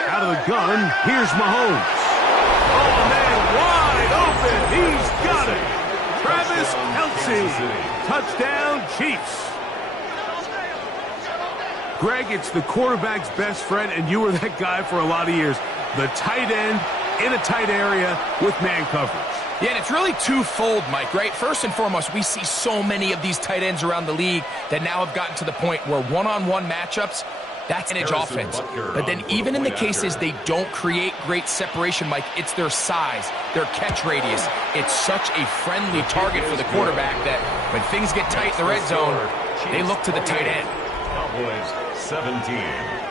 Out of the gun, here's Mahomes. Oh, man, wide open. He's got it. Travis Kelce. Touchdown, Chiefs. Greg, it's the quarterback's best friend, and you were that guy for a lot of years. The tight end in a tight area with man coverage. Yeah, and it's really twofold, Mike, right? First and foremost, we see so many of these tight ends around the league that now have gotten to the point where one-on-one matchups, that's an edge offense. But then even in the cases they don't create great separation, Mike, it's their size, their catch radius. It's such a friendly target for the quarterback that when things get tight in the red zone, they look to the tight end. Cowboys 17.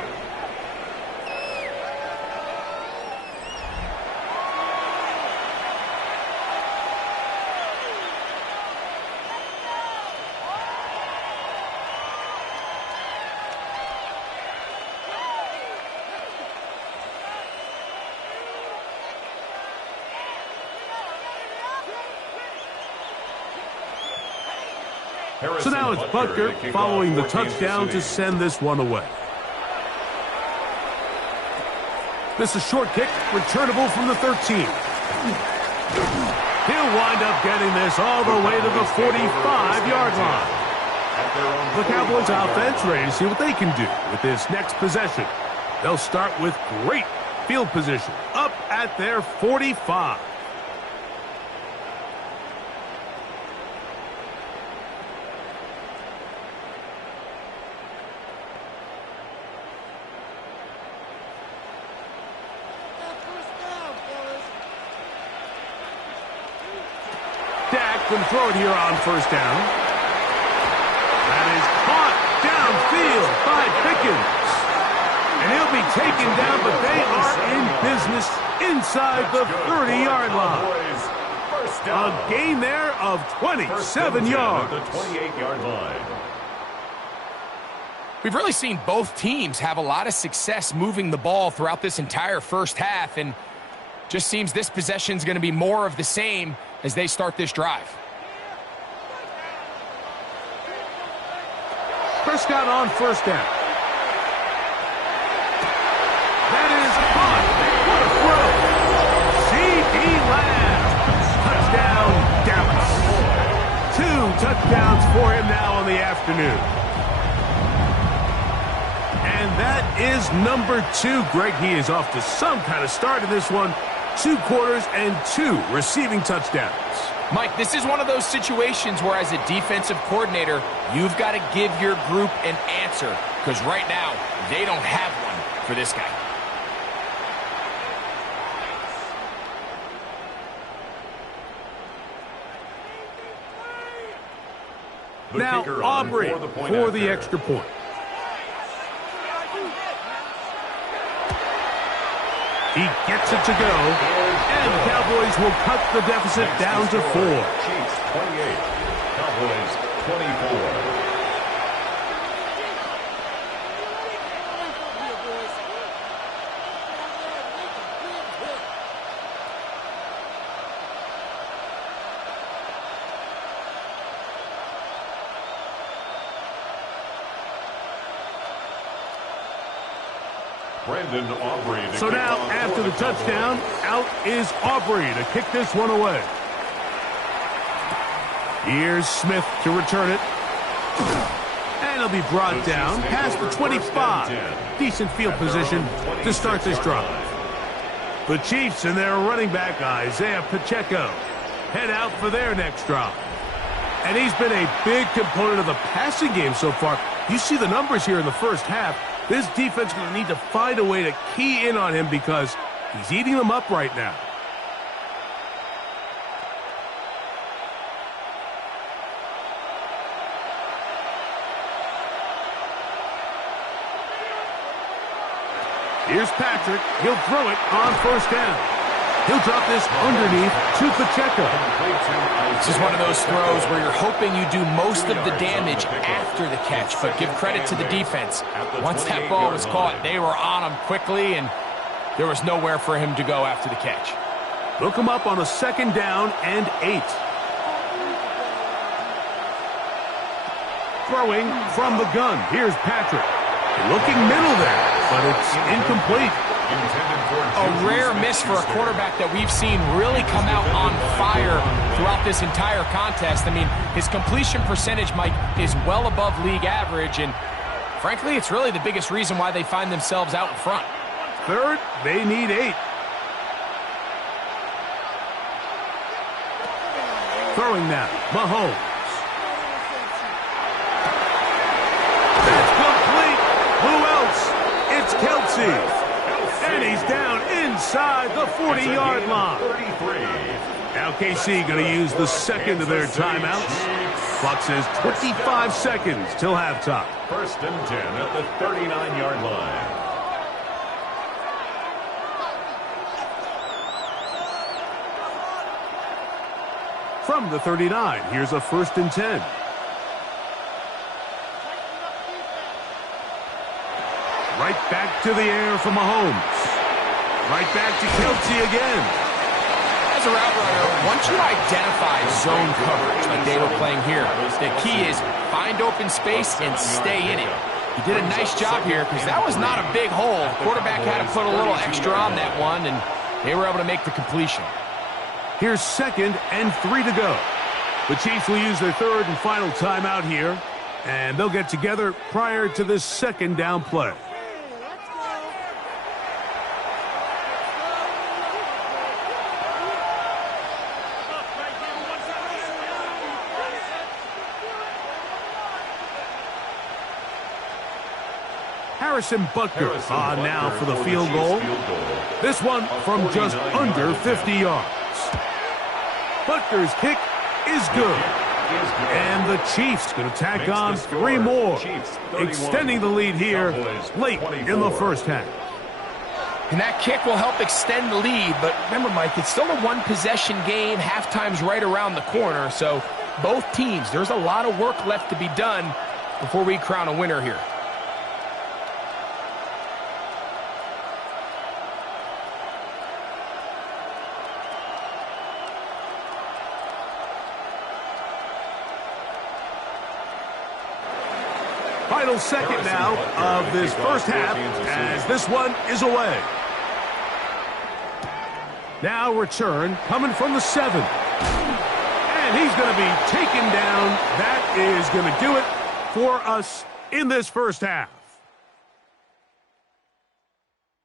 So now it's Butker following the touchdown to send this one away. This is a short kick, returnable from the 13. He'll wind up getting this all the way to the 45-yard line. The Cowboys offense ready to see what they can do with this next possession. They'll start with great field position up at their 45. Going to throw it here on first down. That is caught downfield by Pickens. And he'll be taken down, but they are in business inside the 30-yard line. A gain there of 27 yards. The 28-yard line. We've really seen both teams have a lot of success moving the ball throughout this entire first half, and just seems this possession is going to be more of the same as they start this drive. Prescott on first down. That is caught. What a throw. CeeDee Lamb. Touchdown, Dallas. 2 touchdowns for him now on the afternoon. And that is number 2. Greg, he is off to some kind of start in this one. 2 quarters and 2 receiving touchdowns. Mike, this is one of those situations where as a defensive coordinator, you've got to give your group an answer, because right now, they don't have one for this guy. Now Aubrey for the extra point. He gets it to go, and the Cowboys will cut the deficit down to 4. Chiefs 28, Cowboys 24. So now, after the touchdown, out is Aubrey to kick this one away. Here's Smith to return it. And he'll be brought down past the 25. Decent field position to start this drive. The Chiefs and their running back, Isaiah Pacheco, head out for their next drive. And he's been a big component of the passing game so far. You see the numbers here in the first half. This defense is going to need to find a way to key in on him because he's eating them up right now. Here's Patrick. He'll throw it on first down. He'll drop this underneath to Pacheco. This is one of those throws where you're hoping you do most of the damage after the catch, but give credit to the defense. Once that ball was caught, they were on him quickly, and there was nowhere for him to go after the catch. Look him up on a 2nd down and 8. Throwing from the gun. Here's Patrick. Looking middle there, but it's incomplete. A rare miss for a quarterback that we've seen really come out on fire throughout this entire contest. I mean, his completion percentage, Mike, is well above league average, and frankly, it's really the biggest reason why they find themselves out in front. 3rd, they need 8. Throwing now, Mahomes. That's complete. Who else? It's Kelsey. And he's down inside the 40-yard line. Now KC going to use the second of their timeouts. Clock says 25 seconds till halftime. 1st and 10 at the 39-yard line. From the 39, here's a 1st and 10. Right back to the air for Mahomes. Right back to Kelsey again. As a route runner, once you identify zone coverage like they were playing here, the key is find open space and stay in it. He did a nice job here because that was not a big hole. The quarterback had to put a little extra on that one, and they were able to make the completion. Here's 2nd and 3 to go. The Chiefs will use their 3rd and final timeout here, and they'll get together prior to this 2nd down play. Harrison Butker on now for the field goal. This one from just under 50 yards. Butker's kick is good. And the Chiefs going to tack on 3 more, extending the lead here late in the first half. And that kick will help extend the lead, but remember, Mike, it's still a one-possession game. Halftime's right around the corner, so both teams, there's a lot of work left to be done before we crown a winner here. Final second now of this first half as this one is away. Now return coming from the 7. And he's going to be taken down. That is going to do it for us in this first half.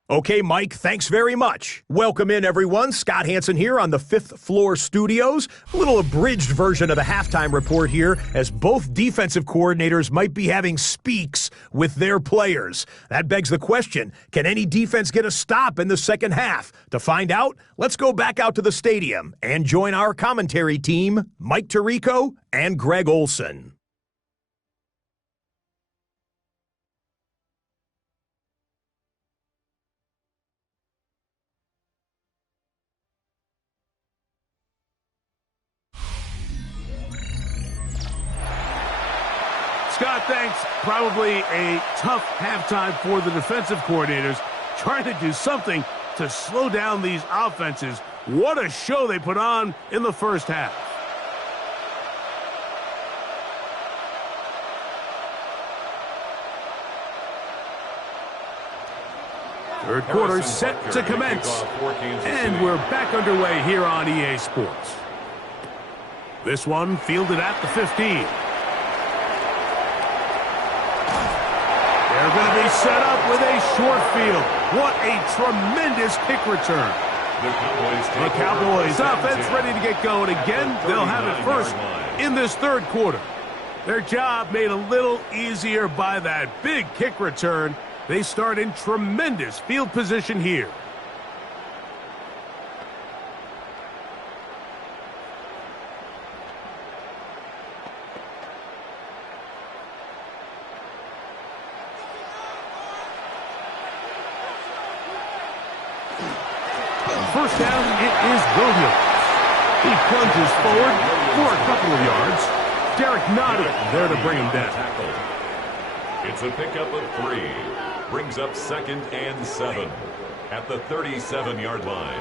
Okay, Mike, thanks very much. Welcome in, everyone. Scott Hansen here on the 5th floor studios. A little abridged version of the halftime report here, as both defensive coordinators might be having speaks with their players. That begs the question, can any defense get a stop in the second half? To find out, let's go back out to the stadium and join our commentary team, Mike Tirico and Greg Olson. Scott, thanks. Probably a tough halftime for the defensive coordinators, trying to do something to slow down these offenses. What a show they put on in the first half. Third quarter set to commence, and we're back underway here on EA Sports. This one fielded at the 15. They're going to be set up with a short field. What a tremendous kick return. The Cowboys offense ready to get going again. They'll have it first in this third quarter. Their job made a little easier by that big kick return. They start in tremendous field position here. First down, it is Williams. He plunges forward for a couple of yards. Derek Noddy there to bring him down. It's a pickup of 3. Brings up 2nd and 7 at the 37-yard line.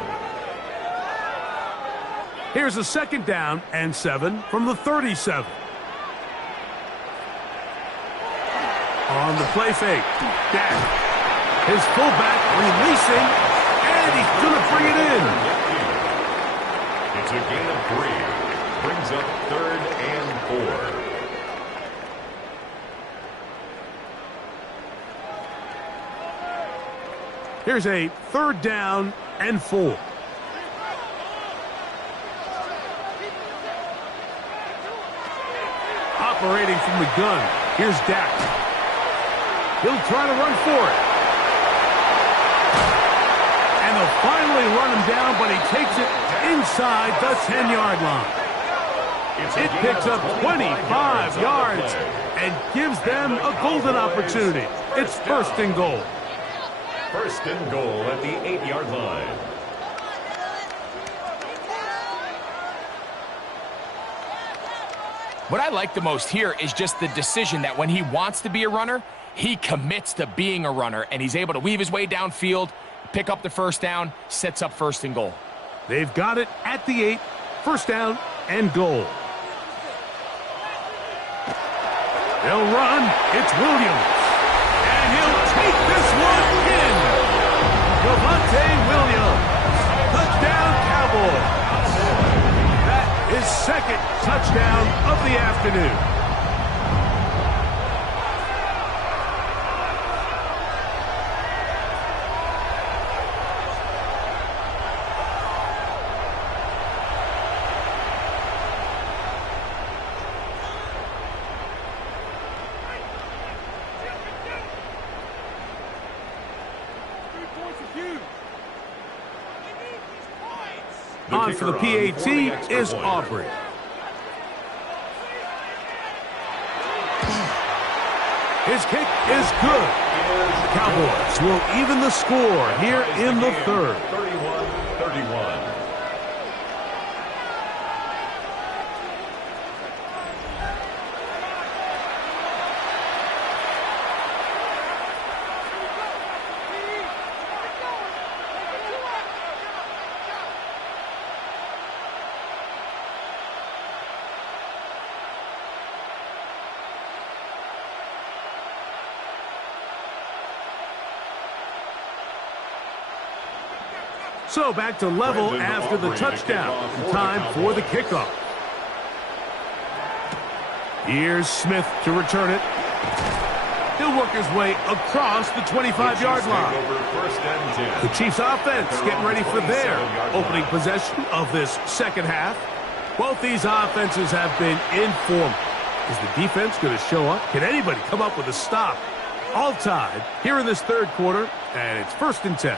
Here's a 2nd down and 7 from the 37. On the play fake, Dak. His fullback releasing, and he's going to bring it in. It's a gain of 3. Brings up 3rd and 4. Here's a 3rd down and 4. Operating from the gun, here's Dak. He'll try to run for it. And they'll finally run him down, but he takes it inside the 10-yard line. It picks up 25 yards and gives them a golden opportunity. It's 1st and goal. 1st and goal at the 8-yard line. What I like the most here is just the decision that when he wants to be a runner, he commits to being a runner, and he's able to weave his way downfield, pick up the 1st down, sets up 1st and goal. They've got it at the 8, 1st down and goal. They'll run. It's Williams. And he'll take this one in. Javonte Williams. Touchdown, Cowboys. That is 2nd touchdown of the afternoon. On for the PAT is Aubrey. His kick is good. Cowboys will even the score here in the 3rd. 31-31. So back to level after the touchdown. Time for the kickoff. Here's Smith to return it. He'll work his way across the 25-yard line. The Chiefs offense getting ready for their opening possession of this 2nd half. Both these offenses have been in form. Is the defense going to show up? Can anybody come up with a stop? All tied here in this 3rd quarter, and it's 1st and 10.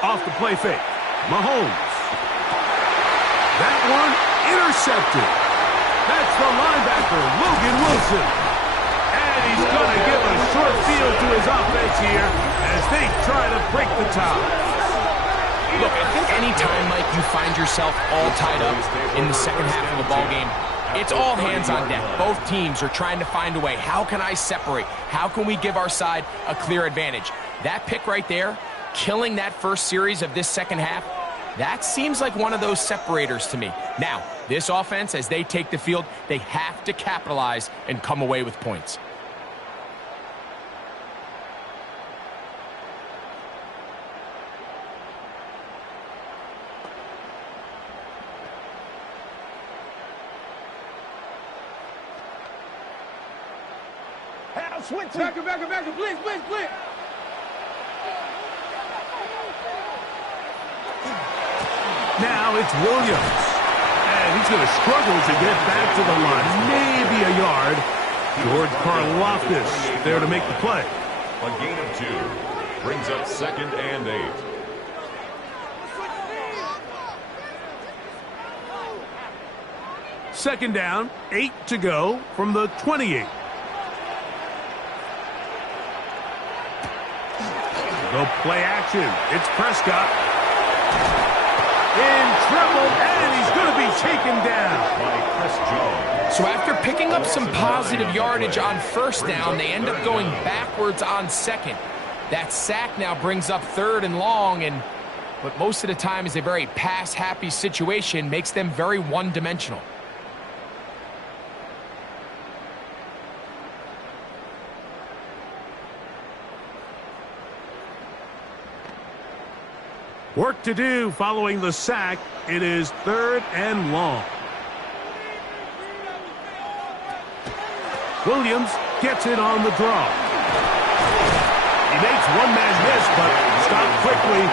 Off the play fake. Mahomes. That one intercepted. That's the linebacker, Logan Wilson. And he's going to give a short field to his offense here as they try to break the tie. Look, I think any time, Mike, you find yourself all tied up in the 2nd half of the ballgame, it's all hands on deck. Both teams are trying to find a way. How can I separate? How can we give our side a clear advantage? That pick right there, killing that first series of this 2nd half, that seems like one of those separators to me. Now, this offense, as they take the field, they have to capitalize and come away with points. Back, blitz. Now it's Williams. And he's going to struggle to get back to the line. Maybe a yard. George Karlaftis there to make the play. A gain of 2 brings up 2nd and 8. Second down, 8 to go from the 28. Go play action. It's Prescott. In trouble, and he's going to be taken down. By Chris Jones. So after picking up some positive yardage on first down, they end up going backwards on second. That sack now brings up 3rd and long, and what most of the time is a very pass-happy situation makes them very one-dimensional. Work to do following the sack. It is 3rd and long. Williams gets it on the draw. He makes one man miss, but stopped quickly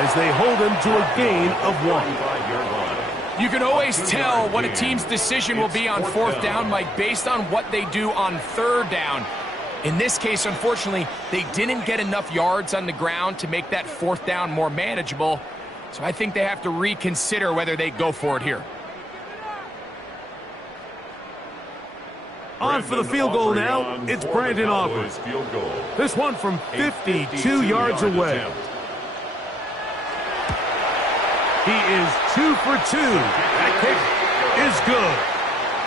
as they hold him to a gain of 1. You can always tell what a team's decision will be on 4th down, Mike, based on what they do on 3rd down. In this case, unfortunately, they didn't get enough yards on the ground to make that 4th down more manageable. So I think they have to reconsider whether they go for it here. On for the field goal now, it's Brandon Aubrey. This one from 52 yards away. He is 2 for 2. That kick is good.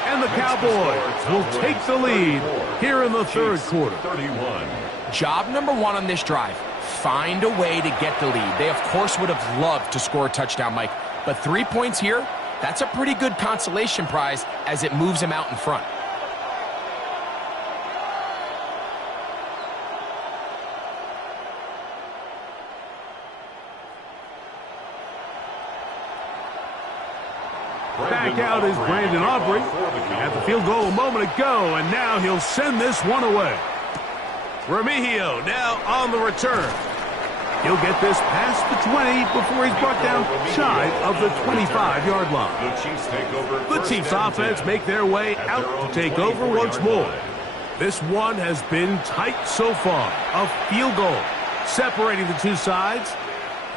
And the Cowboys will take the lead here in the 3rd quarter. Job number 1 on this drive, find a way to get the lead. They, of course, would have loved to score a touchdown, Mike. But 3 points here, that's a pretty good consolation prize as it moves them out in front. Back out is Brandon Aubrey. At the field goal a moment ago, and now he'll send this one away. Remigio now on the return. He'll get this past the 20 before he's brought down shy of the 25-yard line. The Chiefs offense make their way out to take over once more. This one has been tight so far. A field goal separating the two sides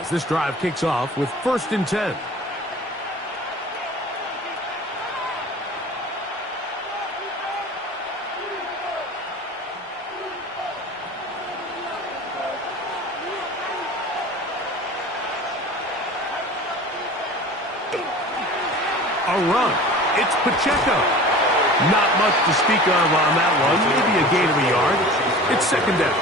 as this drive kicks off with 1st and 10. A run. It's Pacheco. Not much to speak of on that one. Maybe a gain of a yard. It's 2nd down.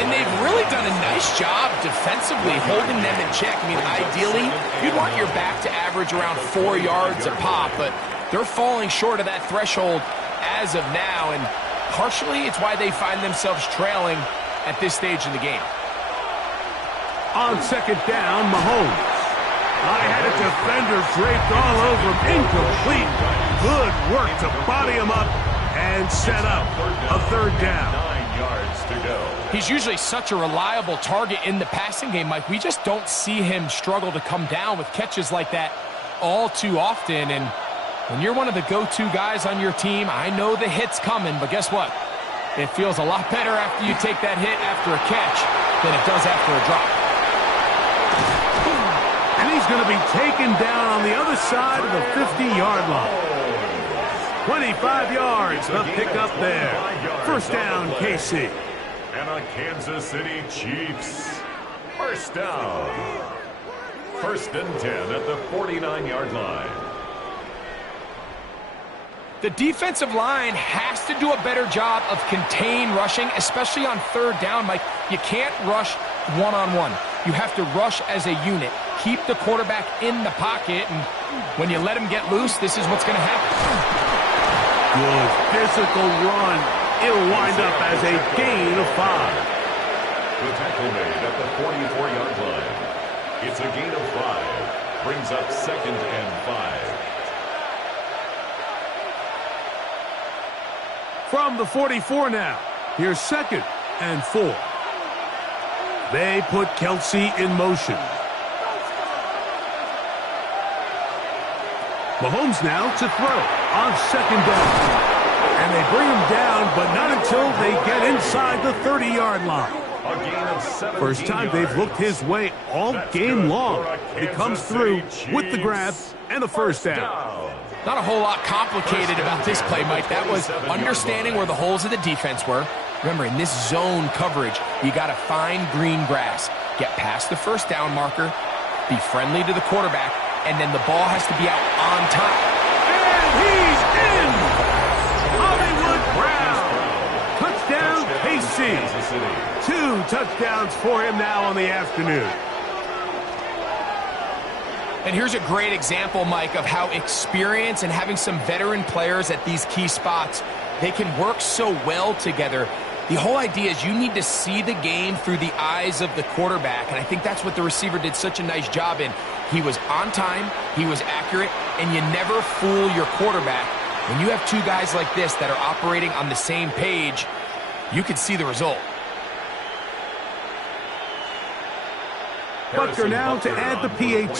And they've really done a nice job defensively holding them in check. I mean, ideally, you'd want your back to average around 4 yards a pop, but they're falling short of that threshold as of now, and partially it's why they find themselves trailing at this stage in the game. On 2nd down, Mahomes. I had a defender draped all over him. Incomplete. Good work to body him up and set up a 3rd down. 9 yards to go. He's usually such a reliable target in the passing game, Mike. We just don't see him struggle to come down with catches like that all too often. And when you're one of the go-to guys on your team, I know the hit's coming, but guess what? It feels a lot better after you take that hit after a catch than it does after a drop. And he's going to be taken down on the other side of the 50-yard line. 25 yards, the pickup there. 1st down, KC. And a Kansas City Chiefs 1st down. 1st and 10 at the 49-yard line. The defensive line has to do a better job of contain rushing, especially on 3rd down, Mike. You can't rush one-on-one. You have to rush as a unit. Keep the quarterback in the pocket, and when you let him get loose, this is what's going to happen. Good physical run. It'll wind up as a gain of 5. The tackle made at the 44-yard line. It's a gain of 5. Brings up 2nd and 5. From the 44 now, here's 2nd and 4. They put Kelsey in motion. Mahomes now to throw on 2nd down. And they bring him down, but not until they get inside the 30-yard line. First time they've looked his way all game long. He comes through with the grab and the first down. Not a whole lot complicated about this play, Mike. That was understanding where the holes of the defense were. Remember, in this zone coverage, you got to find green grass. Get past the first down marker, be friendly to the quarterback, and then the ball has to be out on time. And he's in! Hollywood Brown! Touchdown, KC. 2 touchdowns for him now on the afternoon. And here's a great example, Mike, of how experience and having some veteran players at these key spots, they can work so well together. The whole idea is you need to see the game through the eyes of the quarterback, and I think that's what the receiver did such a nice job in. He was on time, he was accurate, and you never fool your quarterback. When you have two guys like this that are operating on the same page, you can see the result. Butker now to add the PAT.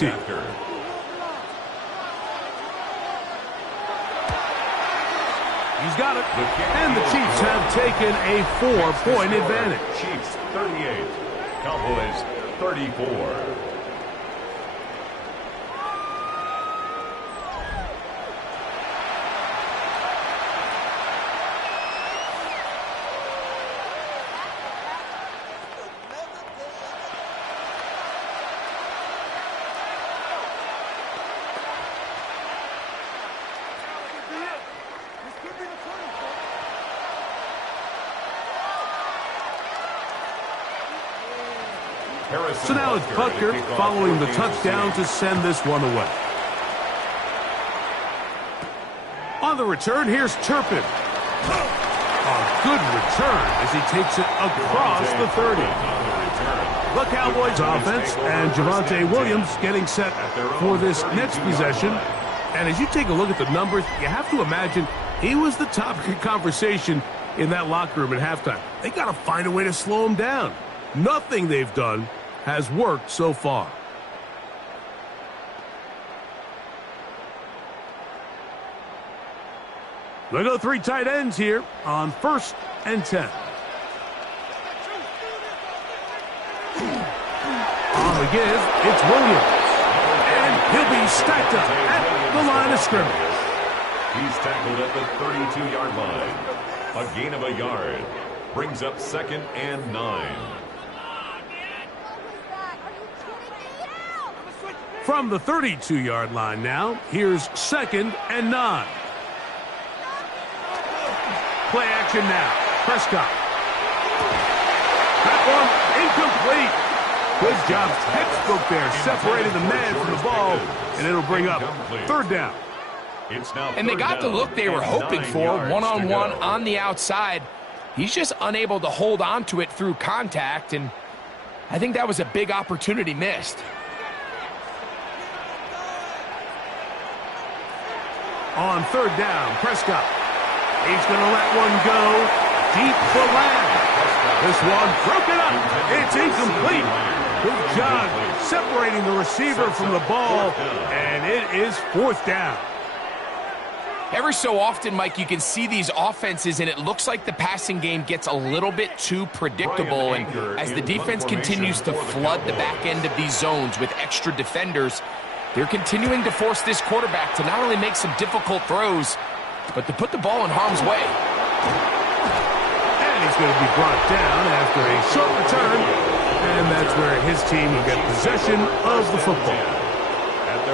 He's got it. And the Chiefs have taken a 4-point advantage. Chiefs 38, Cowboys 34. So now it's Butker following the touchdown to send this one away. On the return, here's Turpin. A good return as he takes it across the 30. The Cowboys offense and Javonte Williams getting set for this next possession. And as you take a look at the numbers, you have to imagine he was the topic of conversation in that locker room at halftime. They got to find a way to slow him down. Nothing they've done has worked so far. They go 3 tight ends here on 1st and 10. On the give, it's Williams. And he'll be stacked up at the line of scrimmage. He's tackled at the 32-yard line. A gain of a yard. Brings up 2nd and 9. From the 32-yard line now, here's 2nd and 9. Play action now. Prescott. That one incomplete. Good job. Textbook there. Separating the man from the ball, and it'll bring up 3rd down. And they got the look they were hoping for, one-on-one on the outside. He's just unable to hold on to it through contact, and I think that was a big opportunity missed. On 3rd down, Prescott. He's going to let one go deep for Lamb. This one broken up. It's incomplete. Good job separating the receiver from the ball, and it is 4th down. Every so often, Mike, you can see these offenses, and it looks like the passing game gets a little bit too predictable. And as the defense continues to flood the back end of these zones with extra defenders, they're continuing to force this quarterback to not only make some difficult throws, but to put the ball in harm's way. And he's going to be brought down after a short return, and that's where his team will get possession of the football.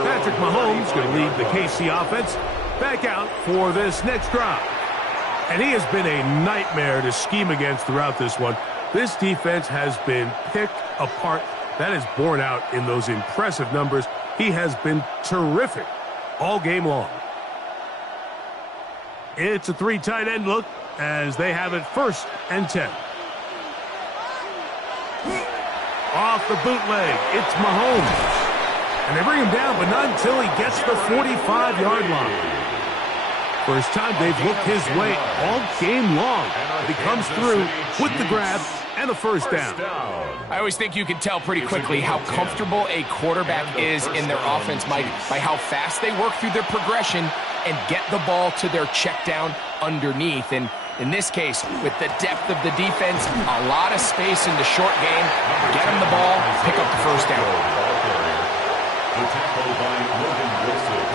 Patrick Mahomes going to lead the KC offense back out for this next drive. And he has been a nightmare to scheme against throughout this one. This defense has been picked apart. That is borne out in those impressive numbers. He has been terrific all game long. It's a 3 tight end look as they have it 1st and 10. Off the bootleg, it's Mahomes. And they bring him down, but not until he gets the 45-yard line. First time they've looked his way all game long. He comes through with the grab and a first down. I always think you can tell pretty quickly how comfortable a quarterback is in their offense, Mike, by how fast they work through their progression and get the ball to their check down underneath. And in this case, with the depth of the defense, a lot of space in the short game, get them the ball, pick up the first down. The tackle by Logan Wilson.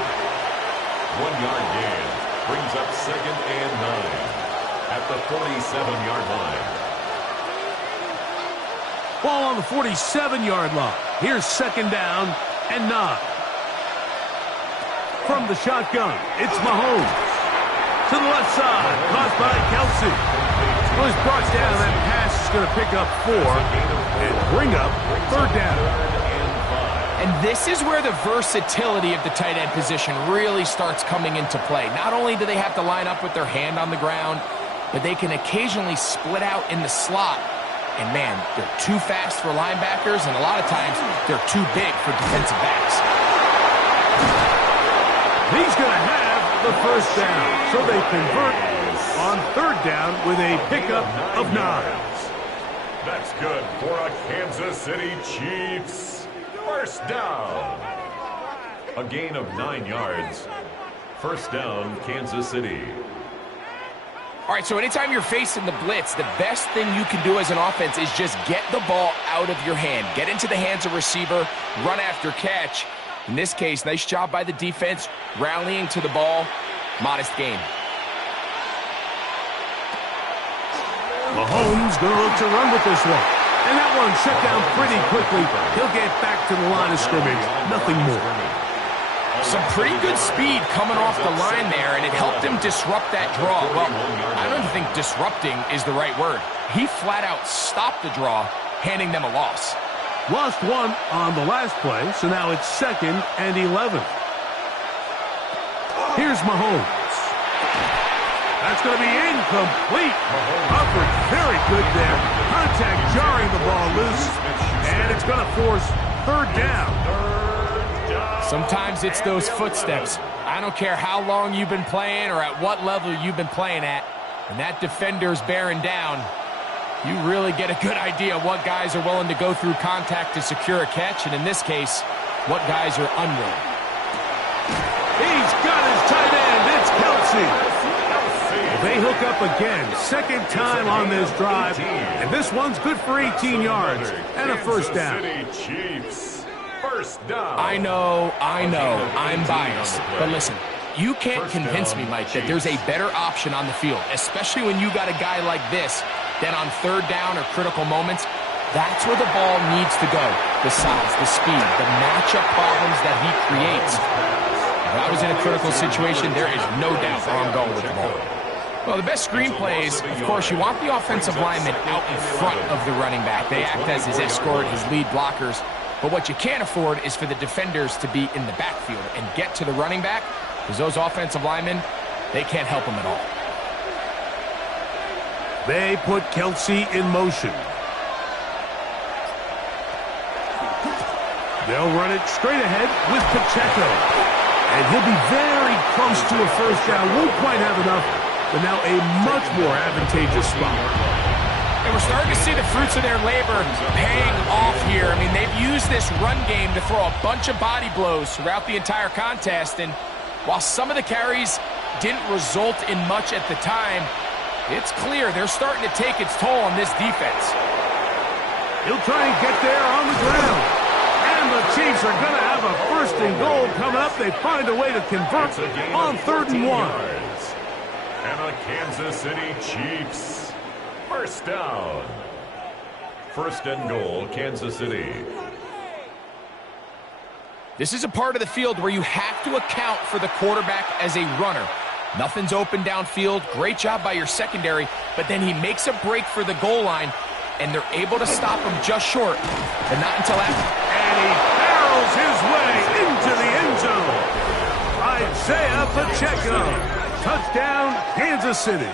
1-yard gain brings up 2nd and 9 at the 47-yard line. Ball on the 47-yard line. Here's 2nd down and 9. From the shotgun, it's Mahomes. To the left side, caught by Kelsey. Well, he's brought down. That pass is going to pick up 4 and bring up 3rd down. And this is where the versatility of the tight end position really starts coming into play. Not only do they have to line up with their hand on the ground, but they can occasionally split out in the slot. And man, they're too fast for linebackers, and a lot of times they're too big for defensive backs. He's going to have the first down. So they convert on 3rd down with a pickup of 9. That's good for a Kansas City Chiefs. First down. A gain of 9 yards. First down, Kansas City. All right, so anytime you're facing the blitz, the best thing you can do as an offense is just get the ball out of your hand. Get into the hands of receiver, run after catch. In this case, nice job by the defense, rallying to the ball. Modest gain. Mahomes going to look to run with this one. And that one shut down pretty quickly. He'll get back to the line of scrimmage. Nothing more. Some pretty good speed coming off the line there, and it helped him disrupt that draw. Well, I don't think disrupting is the right word. He flat out stopped the draw, handing them a loss. Lost one on the last play, so now it's 2nd and 11. Here's Mahomes. That's going to be incomplete. Upward, very good there. Contact jarring the ball loose, and it's going to force 3rd down. Sometimes it's those footsteps. I don't care how long you've been playing or at what level you've been playing at. When that defender's bearing down, you really get a good idea of what guys are willing to go through contact to secure a catch, and in this case, what guys are unwilling. He's got his tight end. It's Kelsey. They hook up again. 2nd time on this drive, and this one's good for 18 yards and a first down. I know, I'm biased, but listen, you can't convince me, Mike, that there's a better option on the field, especially when you got a guy like this, that on 3rd down or critical moments, that's where the ball needs to go. The size, the speed, the matchup problems that he creates. If I was in a critical situation, there is no doubt where I'm going with the ball. Well, the best screenplays, of course, you want the offensive lineman out in front of the running back. They act as his escort, his lead blockers. But what you can't afford is for the defenders to be in the backfield and get to the running back, because those offensive linemen, they can't help him at all. They put Kelsey in motion. They'll run it straight ahead with Pacheco. And he'll be very close to a first down. Won't quite have enough, but now a much more advantageous spot. And we're starting to see the fruits of their labor paying off here. I mean, they've used this run game to throw a bunch of body blows throughout the entire contest. And while some of the carries didn't result in much at the time, it's clear they're starting to take its toll on this defense. He'll try and get there on the ground. And the Chiefs are going to have a 1st and goal coming up. They find a way to convert on 3rd and 1. And a Kansas City Chiefs. First down. 1st and goal, Kansas City. This is a part of the field where you have to account for the quarterback as a runner. Nothing's open downfield. Great job by your secondary, but then he makes a break for the goal line, and they're able to stop him just short, but not until after. And he barrels his way into the end zone. Isaiah Pacheco. Touchdown, Kansas City.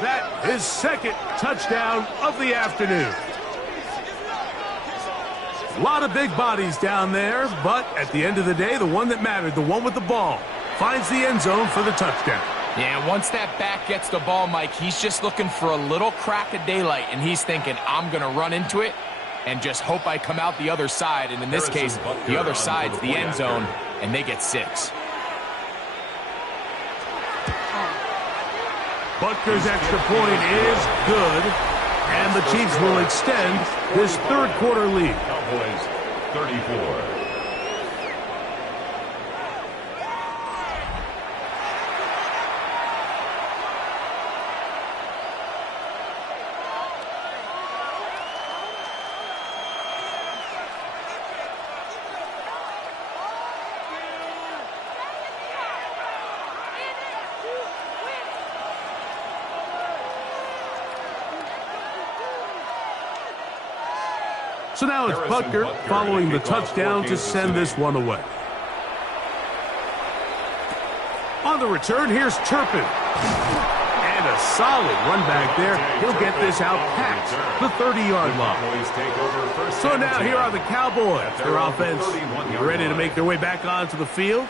That is 2nd touchdown of the afternoon. A lot of big bodies down there, but at the end of the day, the one that mattered, the one with the ball, finds the end zone for the touchdown. Yeah, once that back gets the ball, Mike, he's just looking for a little crack of daylight, and he's thinking, I'm going to run into it and just hope I come out the other side. And in this case, the other side's the end zone, and they get 6. Butker's extra point is good, and the Chiefs will extend this third quarter lead. Cowboys 34. So now it's Butker following the touchdown to send this one away. On the return, here's Turpin. And a solid run back there. He'll get this out past the 30-yard line. So now here are the Cowboys. Their offense ready to make their way back onto the field.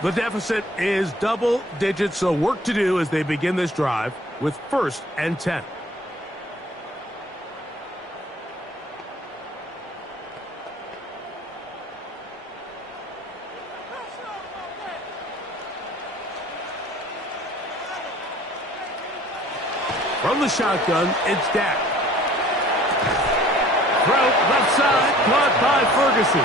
The deficit is double digits, so work to do as they begin this drive with 1st and 10. From the shotgun, it's Dak. Throw left side, caught by Ferguson.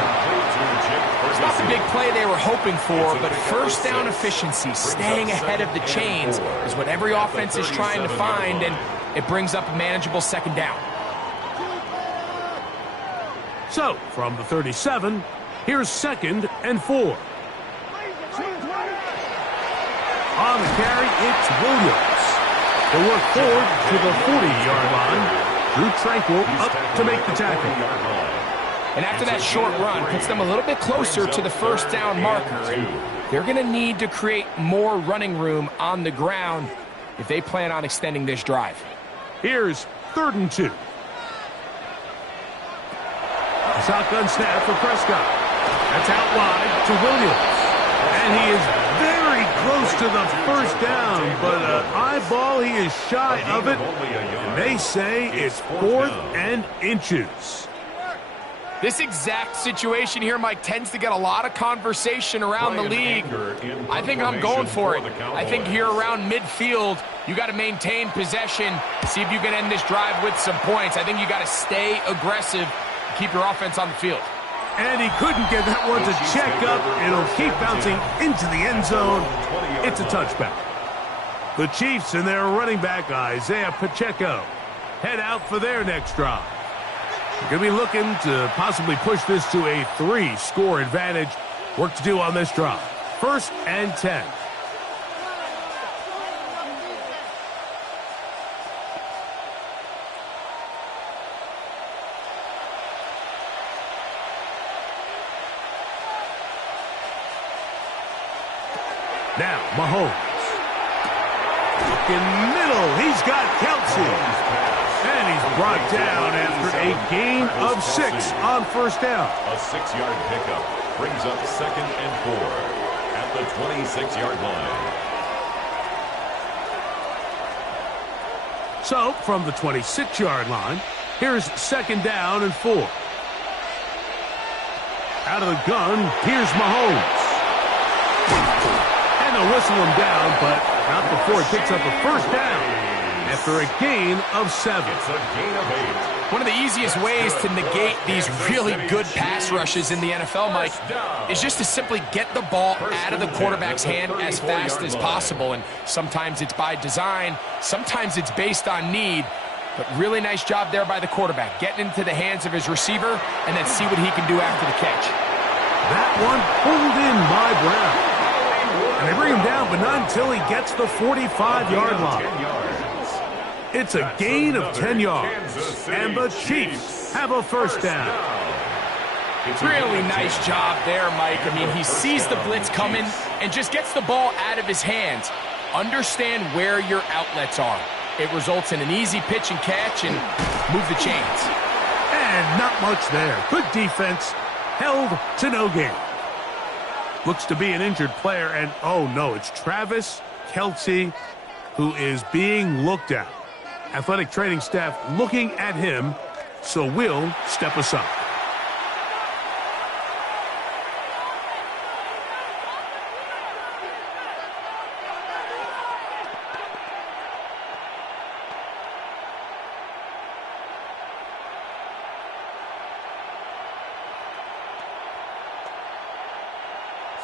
It's not the big play they were hoping for, but first down efficiency, staying ahead of the chains, is what every offense is trying to find, and it brings up a manageable 2nd down. So, from the 37, here's 2nd and 4. On the carry, it's Williams. They'll work forward to the 40-yard line. Drew Tranquil up to make the tackle. And after that short run, puts them a little bit closer to the 1st down marker. And they're going to need to create more running room on the ground if they plan on extending this drive. Here's 3rd and 2. Shotgun snap for Prescott. That's out wide to Williams. And he is very close to the 1st down, but an eyeball, he is shy of it. And they say it's 4th and inches. This exact situation here, Mike, tends to get a lot of conversation around the league. I think I'm going for it. I think here around midfield, you got to maintain possession, see if you can end this drive with some points. I think you got to stay aggressive, keep your offense on the field. And he couldn't get that one to check up. It'll keep bouncing into the end zone. It's a touchback. The Chiefs and their running back, Isaiah Pacheco, head out for their next drive. They're going to be looking to possibly push this to a 3-score advantage. Work to do on this drive. 1st and 10. Now, Mahomes. In middle, he's got Kelsey. And he's brought down after a gain of 6 on 1st down. A 6-yard pickup brings up 2nd and 4 at the 26-yard line. So, from the 26-yard line, here's 2nd down and 4. Out of the gun, here's Mahomes. And they'll whistle him down, but not before it picks up a 1st down after a gain of 7. It's a gain of 8. One of the easiest ways to negate these really good pass rushes in the NFL, Mike, is just to simply get the ball out of the quarterback's hand as fast as possible. And sometimes it's by design, sometimes it's based on need. But really nice job there by the quarterback, getting into the hands of his receiver and then see what he can do after the catch. That one pulled in by Brown. And they bring him down, but not until he gets the 45-yard line. It's a gain of 10 yards, and the Chiefs have a 1st down. Really nice job there, Mike. I mean, he sees the blitz coming and just gets the ball out of his hands. Understand where your outlets are. It results in an easy pitch and catch and move the chains. And not much there. Good defense, held to no gain. Looks to be an injured player, and oh no, it's Travis Kelce, who is being looked at. Athletic training staff looking at him, so we'll step aside.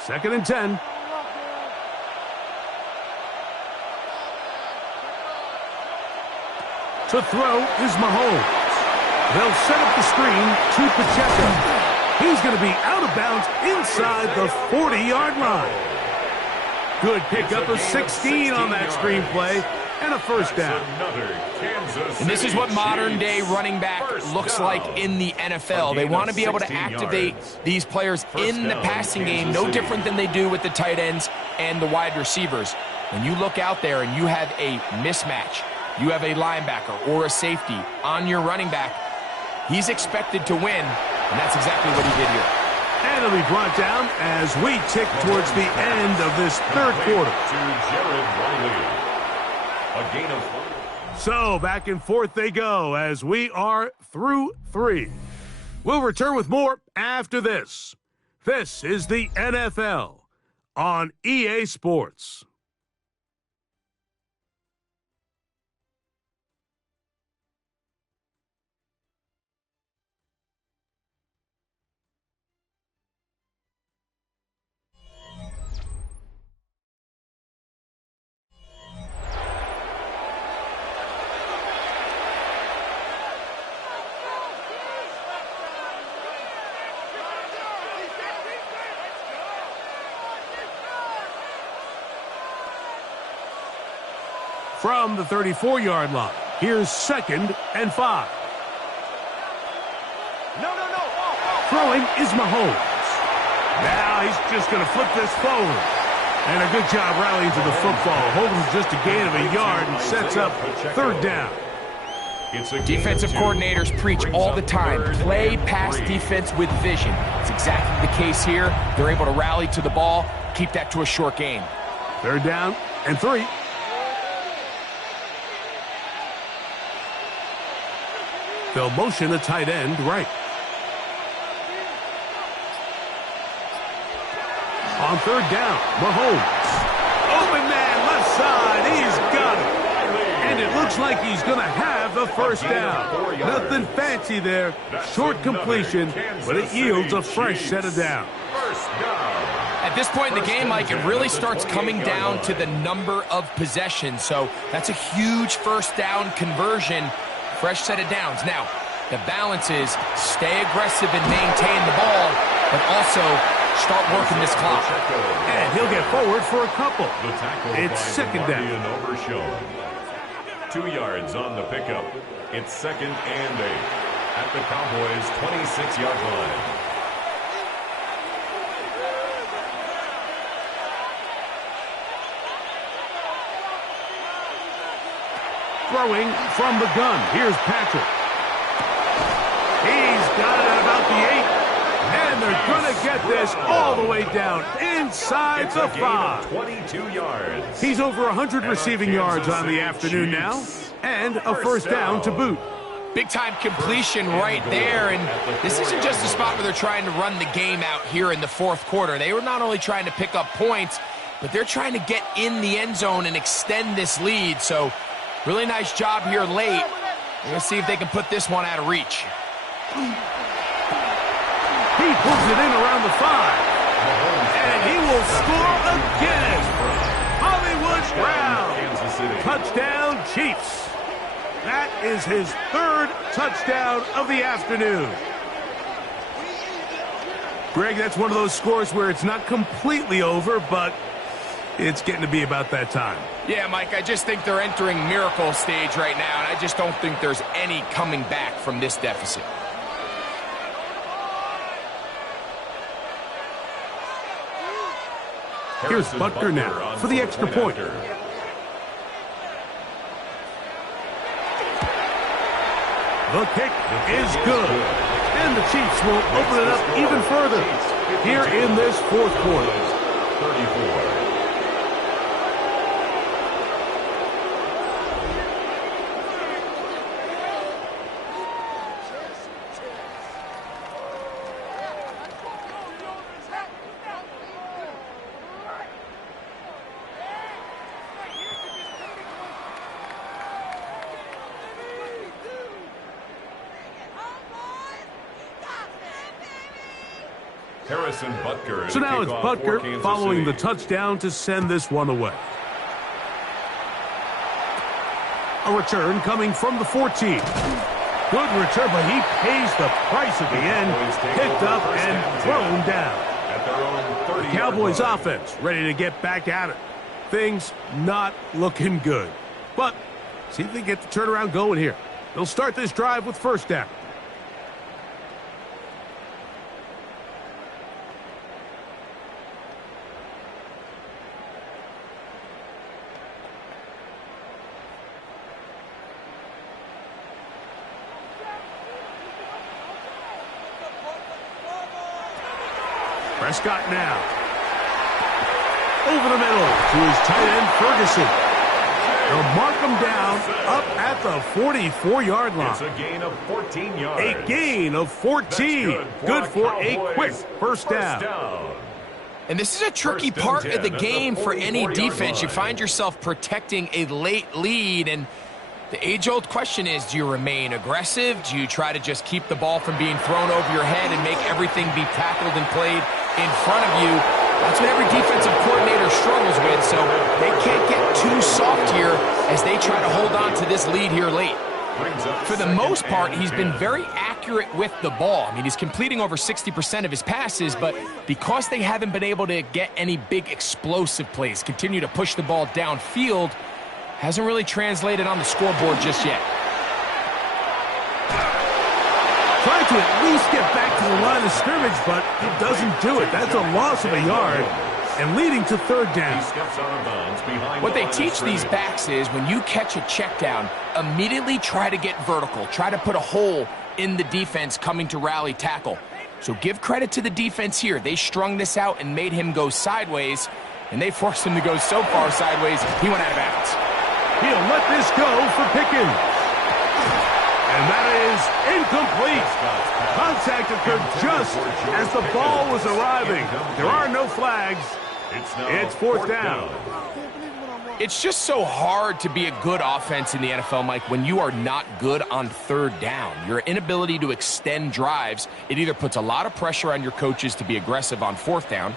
Second and 10. To throw is Mahomes. They'll set up the screen to Pacheco. He's going to be out of bounds inside the 40-yard line. Good pickup of 16 on that screenplay and a first down. And this is what modern-day running back looks like in the NFL. They want to be able to activate these players in the passing game, no different than they do with the tight ends and the wide receivers. When you look out there and you have a mismatch, you have a linebacker or a safety on your running back, he's expected to win, and that's exactly what he did here. And it'll be brought down as we tick towards the end of this third quarter. A gain of 5. So back and forth they go as we are through 3. We'll return with more after this. This is the NFL on EA Sports. From the 34-yard line, here's 2nd and 5. Throwing is Mahomes. Now he's just going to flip this forward. And a good job rallying to the football. Holding just a gain of a yard and sets up third down. Defensive coordinators preach all the time, play pass defense with vision. It's exactly the case here. They're able to rally to the ball, keep that to a short gain. Third down and 3. They'll motion the tight end right. On third down, Mahomes. Open man, left side. He's got it. And it looks like he's going to have the first down. Nothing fancy there. Short completion, but it yields a fresh set of downs. At this point in the game, Mike, it really starts coming down to the number of possessions. So that's a huge first down conversion. Fresh set of downs. Now, the balance is stay aggressive and maintain the ball, but also start working this clock. And he'll get forward for a couple. It's second down. 2 yards on the pickup. It's 2nd and 8 at the Cowboys' 26-yard line. Throwing from the gun. Here's Patrick. He's got it at about the 8. And they're going to get this all the way down inside the 5. 22 yards. He's over 100 receiving yards on the afternoon now. And a first down to boot. Big-time completion right there. And this isn't just a spot where they're trying to run the game out here in the fourth quarter. They were not only trying to pick up points, but they're trying to get in the end zone and extend this lead. So really nice job here late. We're going to see if they can put this one out of reach. He pulls it in around the 5. And he will score again. Hollywood Brown. Touchdown, Chiefs. That is his 3rd touchdown of the afternoon. Greg, that's one of those scores where it's not completely over, but it's getting to be about that time. Yeah, Mike, I just think they're entering miracle stage right now, and I just don't think there's any coming back from this deficit. Here's Butker now for the extra point. The kick is good. And the Chiefs will open it up even further here in this fourth quarter. Harrison Butker. So now it's Butker following the touchdown to send this one away. A return coming from the 14. Good return, but he pays the price at the end. Picked up and thrown down. The Cowboys offense ready to get back at it. Things not looking good. But see if they get the turnaround going here. They'll start this drive with first down. Prescott now. Over the middle to his tight end, Ferguson. They'll mark him down up at the 44-yard line. It's a gain of 14 yards. A gain of 14. Good for a quick first down. And this is a tricky part of the game for any defense. You find yourself protecting a late lead, and the age-old question is, do you remain aggressive? Do you try to just keep the ball from being thrown over your head and make everything be tackled and played in front of you? That's what every defensive coordinator struggles with, so they can't get too soft here as they try to hold on to this lead here late. For the most part, he's been very accurate with the ball. I mean, he's completing over 60% of his passes, but because they haven't been able to get any big explosive plays, continue to push the ball downfield, hasn't really translated on the scoreboard just yet. Trying to at least get back to the line of scrimmage, but it doesn't do it. That's a loss of a yard and leading to third down. What they teach these backs is when you catch a check down, immediately try to get vertical. Try to put a hole in the defense coming to rally tackle. So give credit to the defense here. They strung this out and made him go sideways, and they forced him to go so far sideways, he went out of bounds. He'll let this go for Pickens. And that is incomplete. Contact occurred just as the ball was arriving. There are no flags. It's fourth down. It's just so hard to be a good offense in the NFL, Mike, when you are not good on third down. Your inability to extend drives, it either puts a lot of pressure on your coaches to be aggressive on fourth down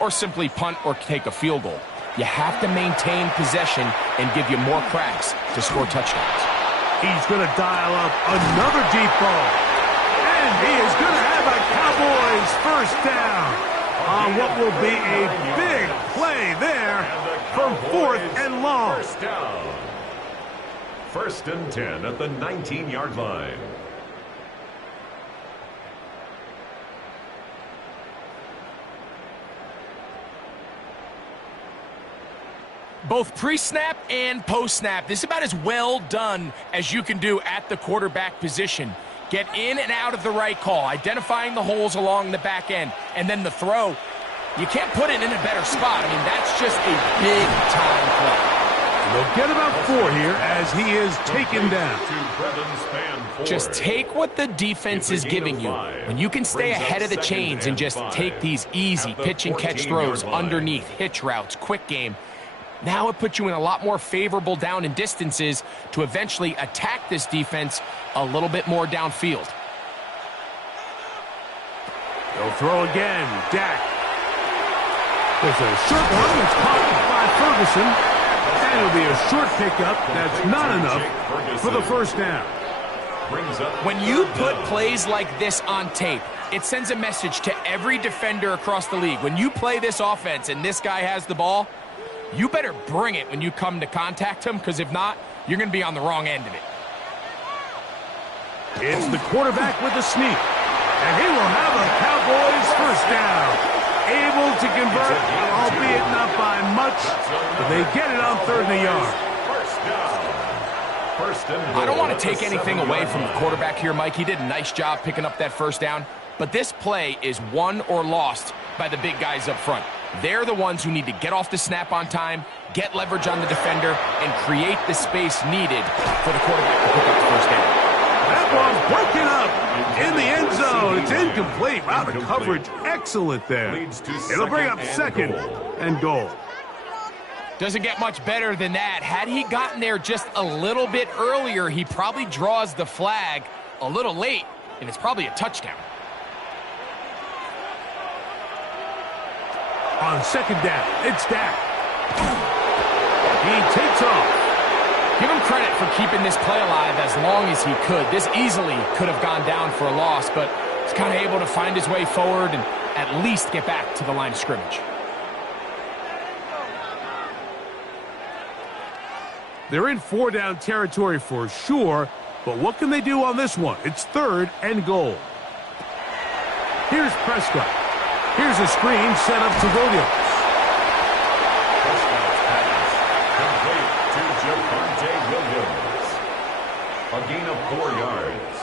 or simply punt or take a field goal. You have to maintain possession and give you more cracks to score touchdowns. He's going to dial up another deep ball. And he is going to have a Cowboys first down on what will be a big play there from fourth and long. First down. First and 10 at the 19-yard line. Both pre-snap and post-snap, this is about as well done as you can do at the quarterback position. Get in and out of the right call, identifying the holes along the back end, and then the throw. You can't put it in a better spot. I mean, that's just a big-time play. They'll get about 4 here as he is taken down. Just take what the defense is giving you. When you can stay ahead of the chains and just take these easy pitch-and-catch throws underneath, hitch routes, quick game, now it puts you in a lot more favorable down and distances to eventually attack this defense a little bit more downfield. They'll throw again. Dak. There's a short one that's caught by Ferguson. And it'll be a short pickup. That's not enough for the first down. When you put plays like this on tape, it sends a message to every defender across the league. When you play this offense and this guy has the ball, you better bring it when you come to contact him, because if not, you're going to be on the wrong end of it. It's the quarterback with the sneak. And he will have a Cowboys first down. Able to convert, albeit not by much, but they get it on third and a yard. I don't want to take anything away from the quarterback here, Mike. He did a nice job picking up that first down. But this play is won or lost by the big guys up front. They're the ones who need to get off the snap on time, get leverage on the defender, and create the space needed for the quarterback to pick up the first down. That ball's broken up in the end zone. It's incomplete. Wow, the coverage excellent there. It'll bring up second and goal. Doesn't get much better than that. Had he gotten there just a little bit earlier, he probably draws the flag a little late, and it's probably a touchdown. On second down, it's Dak. He takes off. Give him credit for keeping this play alive as long as he could. This easily could have gone down for a loss, but he's kind of able to find his way forward and at least get back to the line of scrimmage. They're in 4-down territory for sure, but what can they do on this one? It's 3rd and goal. Here's Prescott. Here's a screen set up to Williams. Prescott's pass complete to Javonte Williams. A gain of 4 yards.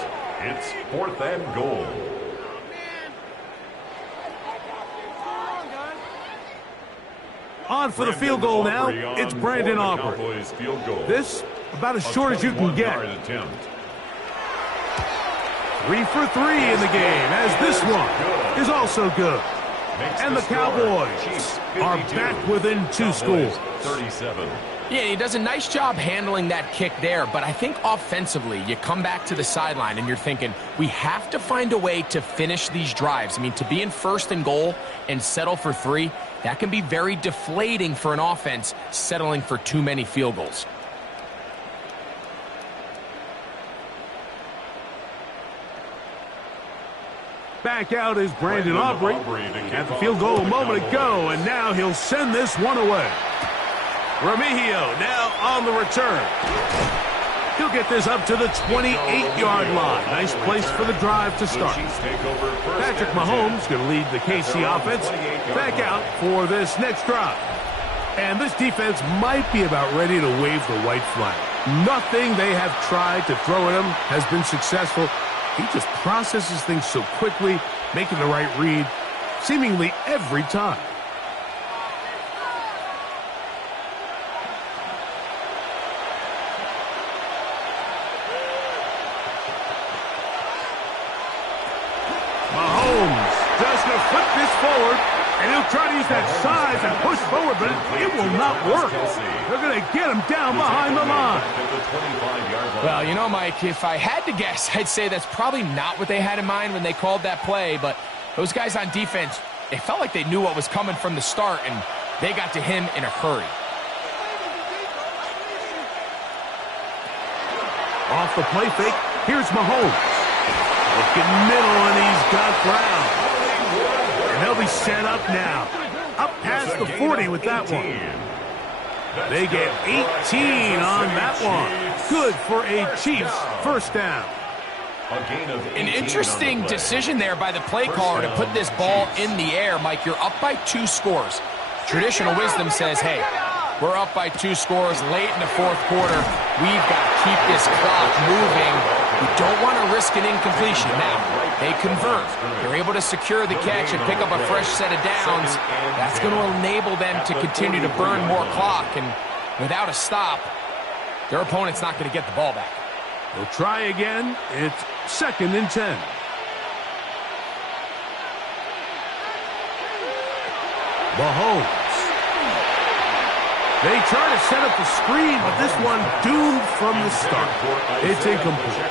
It's 4th and goal. On for the field goal now. It's Brandon Aubrey. This about as short as you can get. 3 for 3 in the game, as this one is also good. And the Cowboys are back within 2 scores. 37. Yeah, he does a nice job handling that kick there, but I think offensively, you come back to the sideline and you're thinking, we have to find a way to finish these drives. I mean, to be in 1st and goal and settle for 3, that can be very deflating for an offense settling for too many field goals. Back out is Brandon Aubrey at the field goal a moment ago, and now he'll send this one away. Remigio now on the return. He'll get this up to the 28-yard line. Nice place for the drive to start. Patrick Mahomes going to lead the KC offense back out for this next drive. And this defense might be about ready to wave the white flag. Nothing they have tried to throw at him has been successful. He just processes things so quickly, making the right read, seemingly every time. Mahomes just going to flip this forward, and he'll try to use that size and push forward, but it will not work. They're going to get him down behind the line. Well, you know, Mike, if I had to guess, I'd say that's probably not what they had in mind when they called that play, but those guys on defense, it felt like they knew what was coming from the start, and they got to him in a hurry. Off the play fake, here's Mahomes. Looking middle, and he's got Brown. And they'll be set up now. Up past the 40 with that one. They get 18 on that one. Good for a Chiefs first down. An interesting decision there by the play caller to put this ball in the air. Mike, you're up by 2 scores. Traditional wisdom says, hey, we're up by 2 scores late in the 4th quarter. We've got to keep this clock moving. We don't want to risk an incompletion. Now, they convert. They're able to secure the catch and pick up a fresh set of downs. That's going to enable them to continue to burn more clock. And without a stop, their opponent's not going to get the ball back. They'll try again. It's 2nd and 10. Mahomes. They try to set up the screen, but this one doomed from the start. It's incomplete.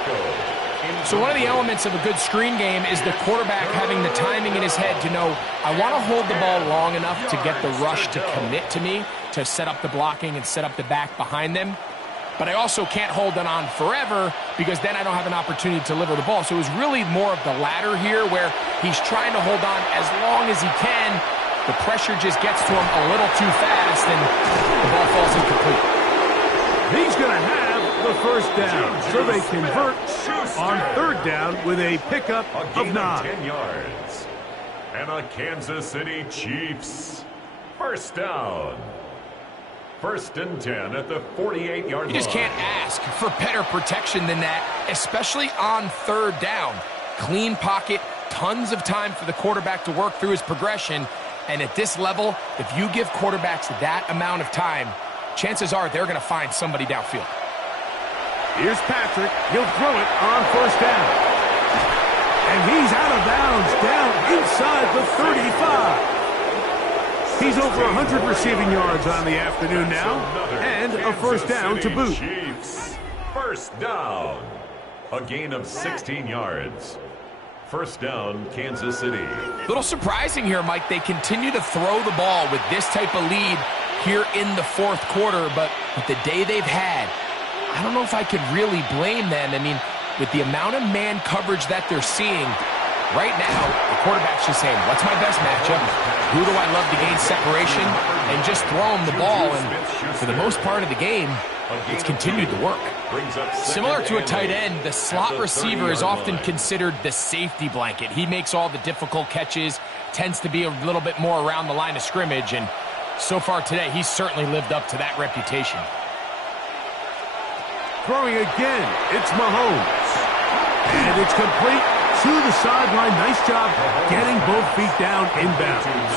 So one of the elements of a good screen game is the quarterback having the timing in his head to know, I want to hold the ball long enough to get the rush to commit to me, to set up the blocking and set up the back behind them. But I also can't hold it on forever because then I don't have an opportunity to deliver the ball. So it was really more of the latter here where he's trying to hold on as long as he can. The pressure just gets to him a little too fast, and the ball falls incomplete. He's going to have the first down, so they convert on 3rd down with a pickup of 9. 10 yards. And a Kansas City Chiefs first down. 1st and 10 at the 48-yard line. You just can't ask for better protection than that, especially on 3rd down. Clean pocket, tons of time for the quarterback to work through his progression. And at this level, if you give quarterbacks that amount of time, chances are they're going to find somebody downfield. Here's Patrick. He'll throw it on 1st down. And he's out of bounds, down inside the 35. He's over 100 receiving yards on the afternoon now, and a first down to boot. Chiefs first down. A gain of 16 yards. First down, Kansas City. A little surprising here, Mike. They continue to throw the ball with this type of lead here in the fourth quarter, but with the day they've had, I don't know if I could really blame them. I mean, with the amount of man coverage that they're seeing, right now, the quarterback's just saying, what's my best matchup? Who do I love to gain separation? And just throw him the ball, and for the most part of the game, it's continued to work. Similar to a tight end, the slot receiver is often considered the safety blanket. He makes all the difficult catches, tends to be a little bit more around the line of scrimmage, and so far today, he's certainly lived up to that reputation. Throwing again, it's Mahomes. And it's complete to the sideline. Nice job getting both feet down inbounds.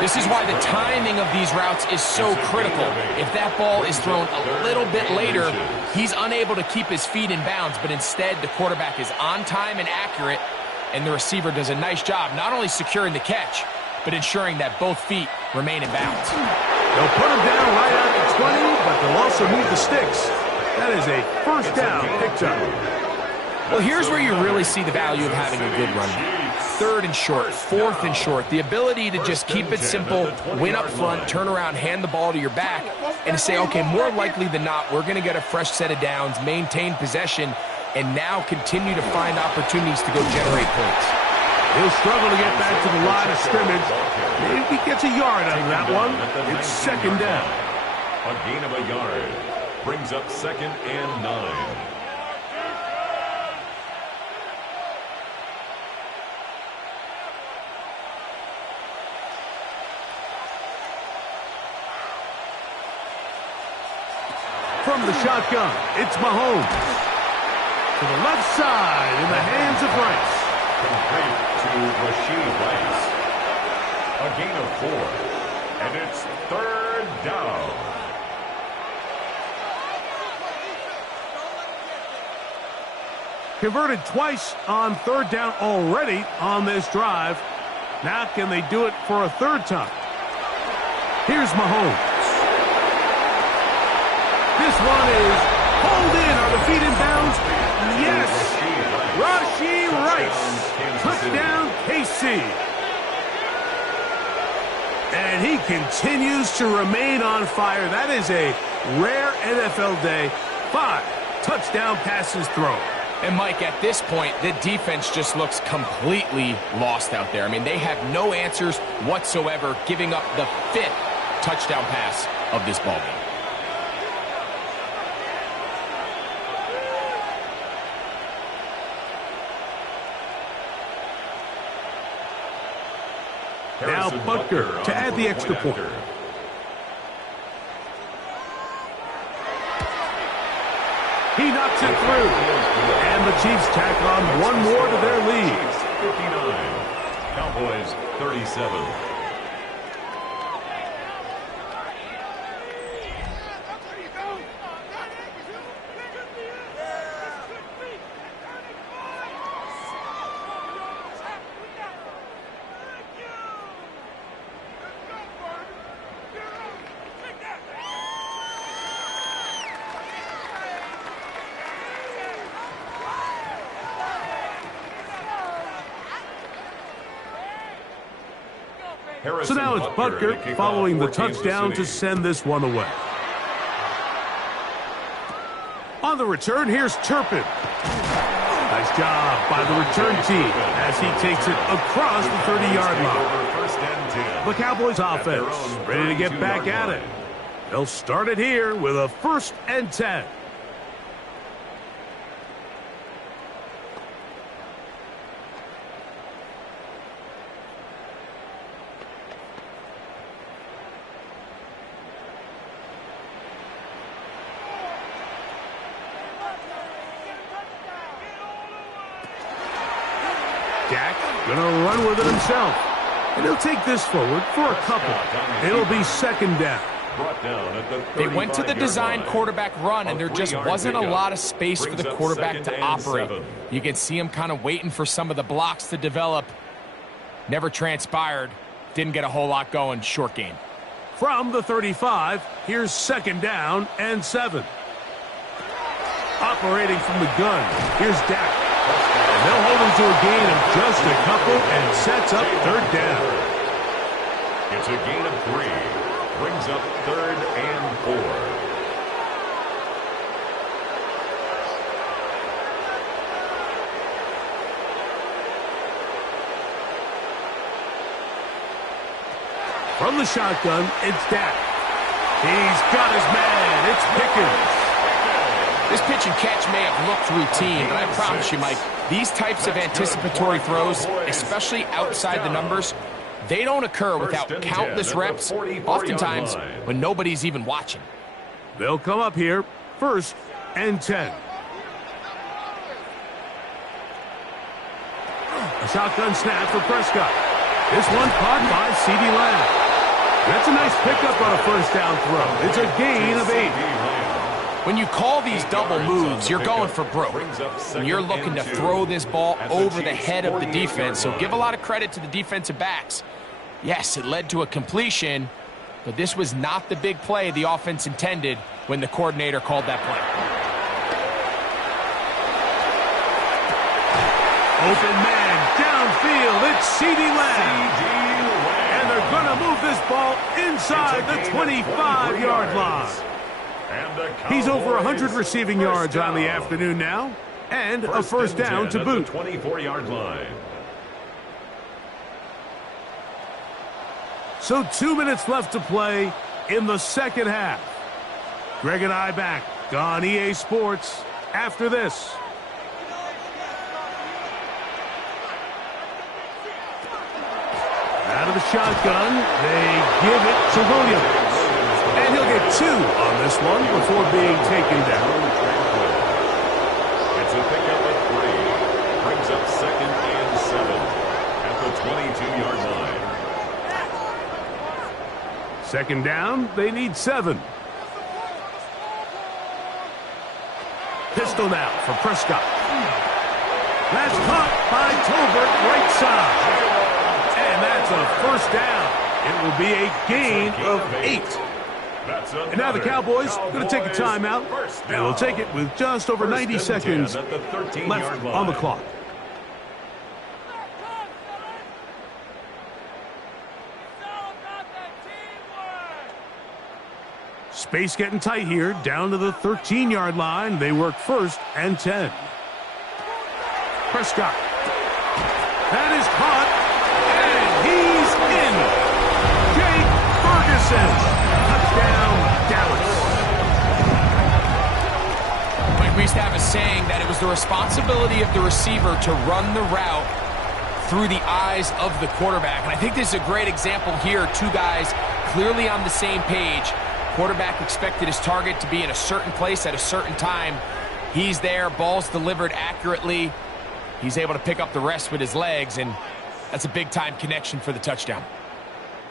This is why the timing of these routes is so critical. If that ball is thrown a little bit later, he's unable to keep his feet in bounds, but instead the quarterback is on time and accurate, and the receiver does a nice job not only securing the catch, but ensuring that both feet remain in bounds. They'll put him down right at the 20, but they'll also move the sticks. That is a first down picked up. Well, here's where you really see the value of having a good run. Third and short, fourth and short, the ability to just keep it simple, win up front, turn around, hand the ball to your back, and to say, okay, more likely than not, we're going to get a fresh set of downs, maintain possession, and now continue to find opportunities to go generate points. He'll struggle to get back to the line of scrimmage. Maybe he gets a yard out of that one. It's second down. A gain of a yard brings up 2nd and 9. From the shotgun, it's Mahomes. To the left side in the hands of Rice. Complete to Rashid Rice. A gain of 4. And it's 3rd down. Converted twice on 3rd down already on this drive. Now can they do it for a 3rd time? Here's Mahomes. This one is pulled in. Are the feet in bounds? Yes. Rashid Rice. Touchdown, KC. And he continues to remain on fire. That is a rare NFL day. 5 touchdown passes thrown. And, Mike, at this point, the defense just looks completely lost out there. I mean, they have no answers whatsoever, giving up the 5th touchdown pass of this ballgame. Now Butker to add the extra point. He knocks it through. And the Chiefs tack on one more to their lead. 59. Cowboys 37. So now it's Butker following the touchdown to send this one away. On the return, here's Turpin. Nice job by the return team as he takes it across the 30-yard line. The Cowboys offense ready to get back at it. They'll start it here with a 1st and 10. Dak gonna run with it himself. And he'll take this forward for a couple. It'll be 2nd down. They went to the design quarterback run, and there just wasn't a lot of space for the quarterback to operate. You can see him kind of waiting for some of the blocks to develop. Never transpired. Didn't get a whole lot going. Short game. From the 35, here's 2nd down and 7. Operating from the gun, here's Dak. They'll hold him to a gain of just a couple and sets up third down. It's a gain of 3. Brings up 3rd and 4. From the shotgun, it's Dak. He's got his man. It's Pickens. This pitch and catch may have looked routine, but I promise you, Mike, these types of anticipatory throws, especially outside the numbers, they don't occur without countless reps, oftentimes when nobody's even watching. They'll come up here, 1st and 10. A shotgun snap for Prescott. This one caught by CeeDee Lamb. That's a nice pickup on a 1st down throw. It's a gain of 8. When you call these double moves, you're going for broke. And you're looking to throw this ball over the head of the defense. So give a lot of credit to the defensive backs. Yes, it led to a completion, but this was not the big play the offense intended when the coordinator called that play. Open man, downfield, it's CeeDee Lamb. And they're going to move this ball inside the 25-yard line. He's over 100 receiving yards on the afternoon now, and a 1st down to boot. 24-yard line. So 2 minutes left to play in the 2nd half. Greg and I back on EA Sports after this. Out of the shotgun, they give it to Williams. And he'll get 2 on this one before being taken down. It's a pickup of 3. Brings up 2nd and 7 at the 22-yard line. 2nd down, they need 7. Pistol now for Prescott. That's caught by Tolbert right side. And that's a 1st down. It will be a gain of 8. And now the Cowboys going to take a timeout, and they'll take it with just over 90 seconds left on the clock. Space getting tight here, down to the 13-yard line. They work 1st and 10. Prescott. That is caught, and he's in. Jake Ferguson. Touchdown, Dallas. Mike, we used to have a saying that it was the responsibility of the receiver to run the route through the eyes of the quarterback. And I think this is a great example here. 2 guys clearly on the same page. Quarterback expected his target to be in a certain place at a certain time. He's there, ball's delivered accurately. He's able to pick up the rest with his legs, and that's a big-time connection for the touchdown.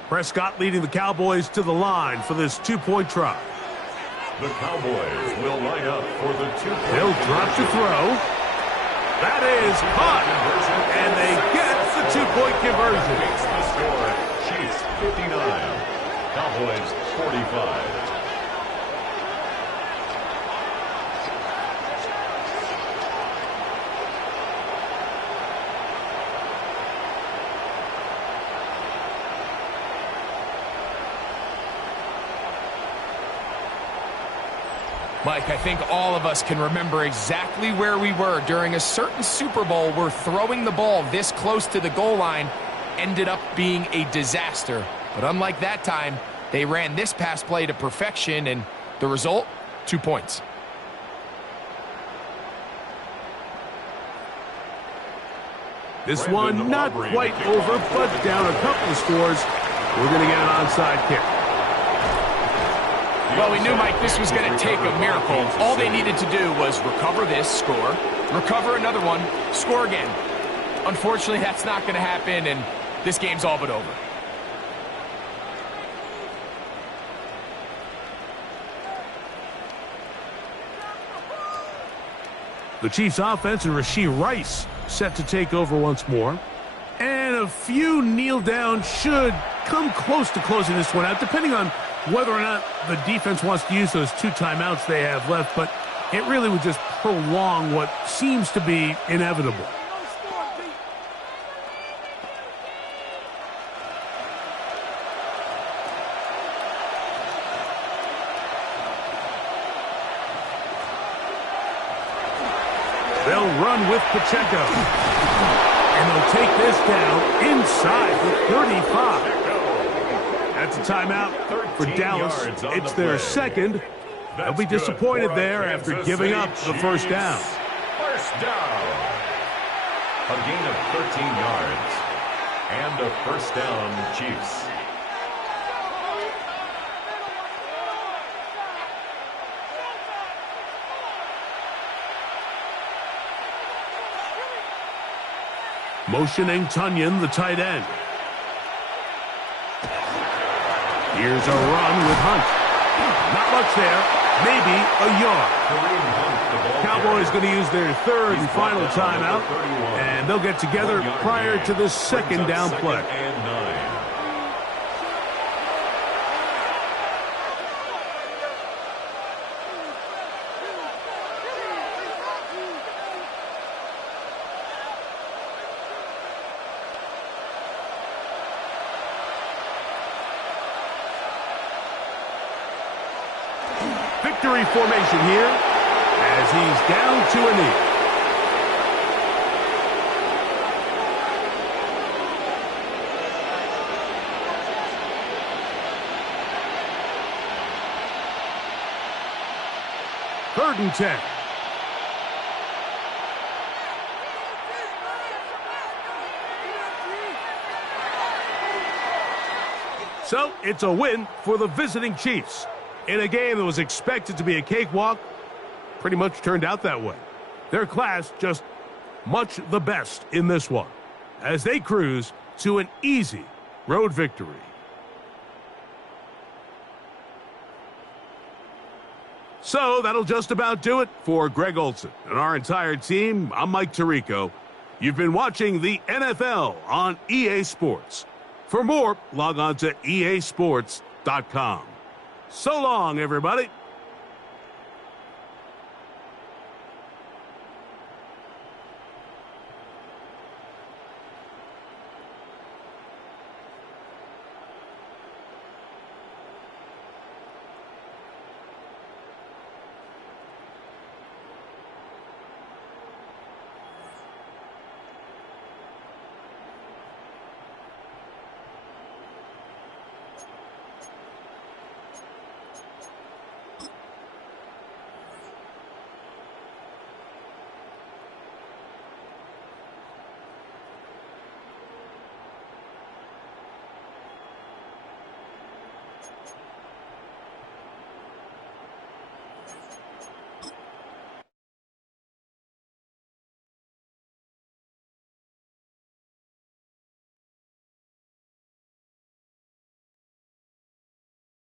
Prescott leading the Cowboys to the line for this 2-point try. The Cowboys will line up for the 2-point. They'll drop to throw. That is caught, and they get the 2-point conversion. Makes the score. Chiefs 59, Cowboys 45. Mike, I think all of us can remember exactly where we were during a certain Super Bowl where throwing the ball this close to the goal line ended up being a disaster. But unlike that time, they ran this pass play to perfection, and the result, 2 points. This one not quite over, but down a couple of scores. We're going to get an onside kick. Well, we knew, Mike, this was going to take a miracle. All they needed to do was recover this, score, recover another one, score again. Unfortunately, that's not going to happen, and this game's all but over. The Chiefs offense and Rashee Rice set to take over once more. And a few kneel down should come close to closing this one out, depending on whether or not the defense wants to use those 2 timeouts they have left. But it really would just prolong what seems to be inevitable. They'll run with Pacheco. And they'll take this down inside the 35. That's a timeout for Dallas. It's their second. They'll be disappointed there after giving up the first down. First down. A gain of 13 yards. And a first down, Chiefs. Motioning Tunyon, the tight end. Here's a run with Hunt. Not much there. Maybe a yard. Cowboys going to use their third and final timeout, and they'll get together prior to the second down play. Victory formation here as he's down to a knee. Third and 10. So it's a win for the visiting Chiefs. In a game that was expected to be a cakewalk, pretty much turned out that way. Their class just much the best in this one as they cruise to an easy road victory. So that'll just about do it for Greg Olson and our entire team. I'm Mike Tirico. You've been watching the NFL on EA Sports. For more, log on to easports.com. So long, everybody.